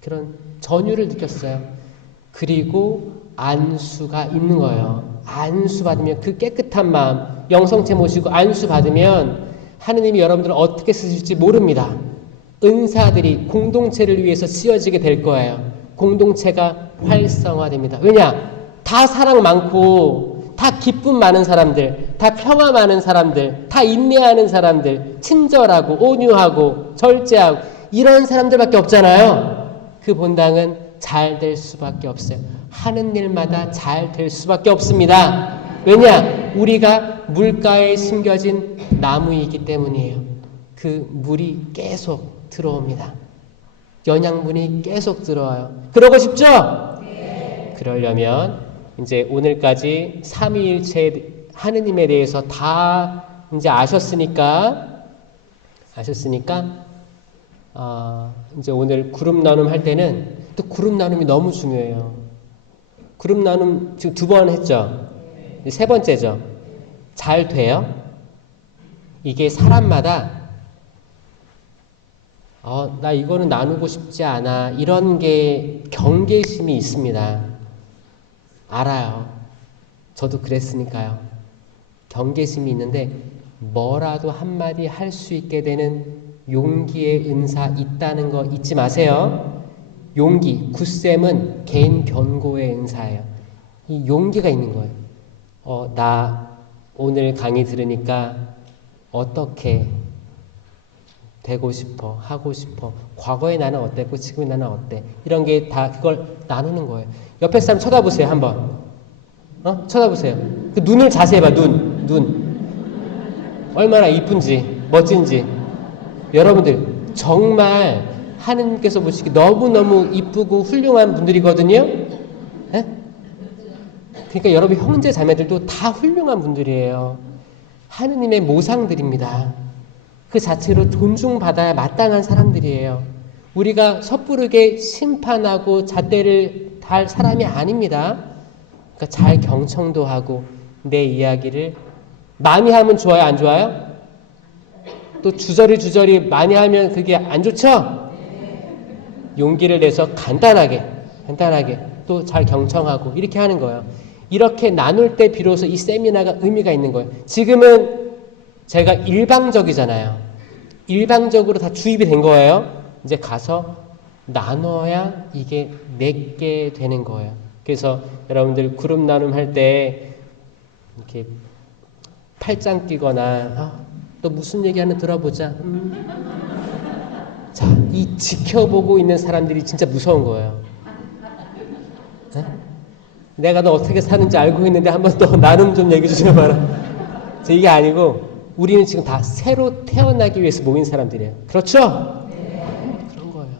그런 전율을 느꼈어요. 그리고 안수가 있는 거예요. 안수 받으면 그 깨끗한 마음, 영성체 모시고 안수 받으면 하느님이 여러분들을 어떻게 쓰실지 모릅니다. 은사들이 공동체를 위해서 쓰여지게 될 거예요. 공동체가 활성화됩니다. 왜냐? 다 사랑 많고 다 기쁨 많은 사람들, 다 평화 많은 사람들, 다 인내하는 사람들, 친절하고 온유하고 절제하고 이런 사람들밖에 없잖아요. 그 본당은 잘 될 수밖에 없어요. 하는 일마다 잘 될 수밖에 없습니다. 왜냐? 우리가 물가에 심겨진 나무이기 때문이에요. 그 물이 계속 들어옵니다. 영양분이 계속 들어와요. 그러고 싶죠? 네. 그러려면 이제 오늘까지 삼위일체 하느님에 대해서 다 이제 아셨으니까 이제 오늘 그룹 나눔 할 때는 또 그룹 나눔이 너무 중요해요. 그룹 나눔 지금 2번 했죠? 세 번째죠. 잘 돼요? 이게 사람마다 나 이거는 나누고 싶지 않아. 이런 게 경계심이 있습니다. 알아요. 저도 그랬으니까요. 경계심이 있는데 뭐라도 한마디 할 수 있게 되는 용기의 은사 있다는 거 잊지 마세요. 용기, 굿셈은 개인 견고의 은사예요. 이 용기가 있는 거예요. 나 오늘 강의 들으니까 어떻게 되고 싶어, 하고 싶어. 과거의 나는 어땠고 지금의 나는 어때. 이런 게 다 그걸 나누는 거예요. 옆에 사람 쳐다보세요. 한번. 쳐다보세요. 그 눈을 자세히 봐. 눈. 얼마나 이쁜지 멋진지. 여러분들 정말 하느님께서 보시기 너무너무 이쁘고 훌륭한 분들이거든요. 네? 그러니까 여러분 형제 자매들도 다 훌륭한 분들이에요. 하느님의 모상들입니다. 그 자체로 존중받아야 마땅한 사람들이에요. 우리가 섣부르게 심판하고 잣대를 달 사람이 아닙니다. 그러니까 잘 경청도 하고 내 이야기를 많이 하면 좋아요, 안 좋아요? 또 주저리 많이 하면 그게 안 좋죠? 용기를 내서 간단하게 또 잘 경청하고 이렇게 하는 거예요. 이렇게 나눌 때 비로소 이 세미나가 의미가 있는 거예요. 지금은 제가 일방적이잖아요. 일방적으로 다 주입이 된 거예요. 이제 가서 나눠야 이게 내게 되는 거예요. 그래서 여러분들 그룹 나눔 할 때 이렇게 팔짱 끼거나 또 무슨 얘기 하나 들어보자. 자, 이 지켜보고 있는 사람들이 진짜 무서운 거예요. 네? 내가 너 어떻게 사는지 알고 있는데 한번 더 나눔 좀 얘기 좀 해봐라. 이게 아니고 우리는 지금 다 새로 태어나기 위해서 모인 사람들이에요. 그렇죠? 네. 그런 거예요.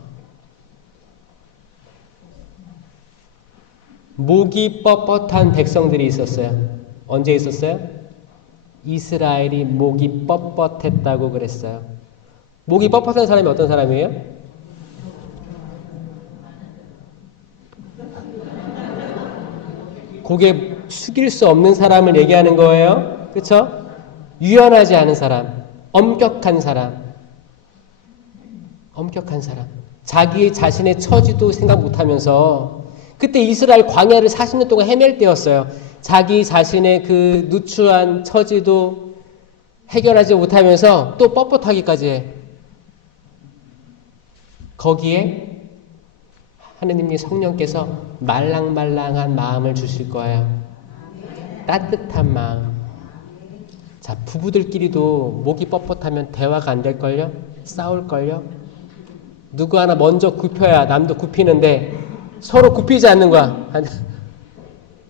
목이 뻣뻣한 백성들이 있었어요. 언제 있었어요? 이스라엘이 목이 뻣뻣했다고 그랬어요. 목이 뻣뻣한 사람이 어떤 사람이에요? 고개 숙일 수 없는 사람을 얘기하는 거예요. 그렇죠? 유연하지 않은 사람, 엄격한 사람. 자기 자신의 처지도 생각 못하면서 그때 이스라엘 광야를 40년 동안 헤맬 때였어요. 자기 자신의 그 누추한 처지도 해결하지 못하면서 또 뻣뻣하기까지 해. 거기에 하느님의 성령께서 말랑말랑한 마음을 주실 거예요. 따뜻한 마음. 자, 부부들끼리도 목이 뻣뻣하면 대화가 안 될걸요? 싸울걸요? 누구 하나 먼저 굽혀야 남도 굽히는데 서로 굽히지 않는 거야.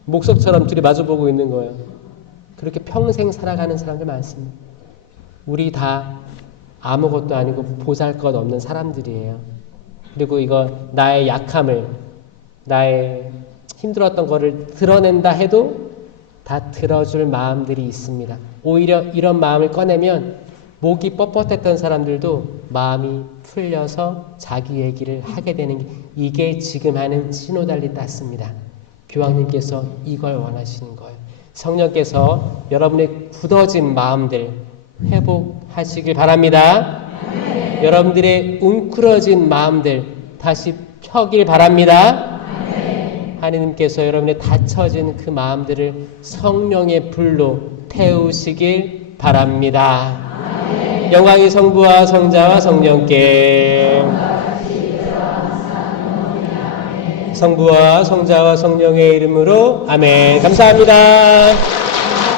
목석처럼 둘이 마주보고 있는 거예요. 그렇게 평생 살아가는 사람들 많습니다. 우리 다 아무것도 아니고 보잘것 없는 사람들이에요. 그리고 이거 나의 약함을, 나의 힘들었던 거를 드러낸다 해도 다 들어줄 마음들이 있습니다. 오히려 이런 마음을 꺼내면 목이 뻣뻣했던 사람들도 마음이 풀려서 자기 얘기를 하게 되는 게 이게 지금 하는 시노달리따스입니다. 교황님께서 이걸 원하시는 거예요. 성령께서 여러분의 굳어진 마음들 회복하시길 바랍니다. 네. 여러분들의 웅크러진 마음들 다시 펴길 바랍니다. 네. 하느님께서 여러분의 닫혀진 그 마음들을 성령의 불로 태우시길 바랍니다. 네. 영광이 성부와 성자와 성령께 성부와 성자와 성령의 이름으로 아멘. 감사합니다.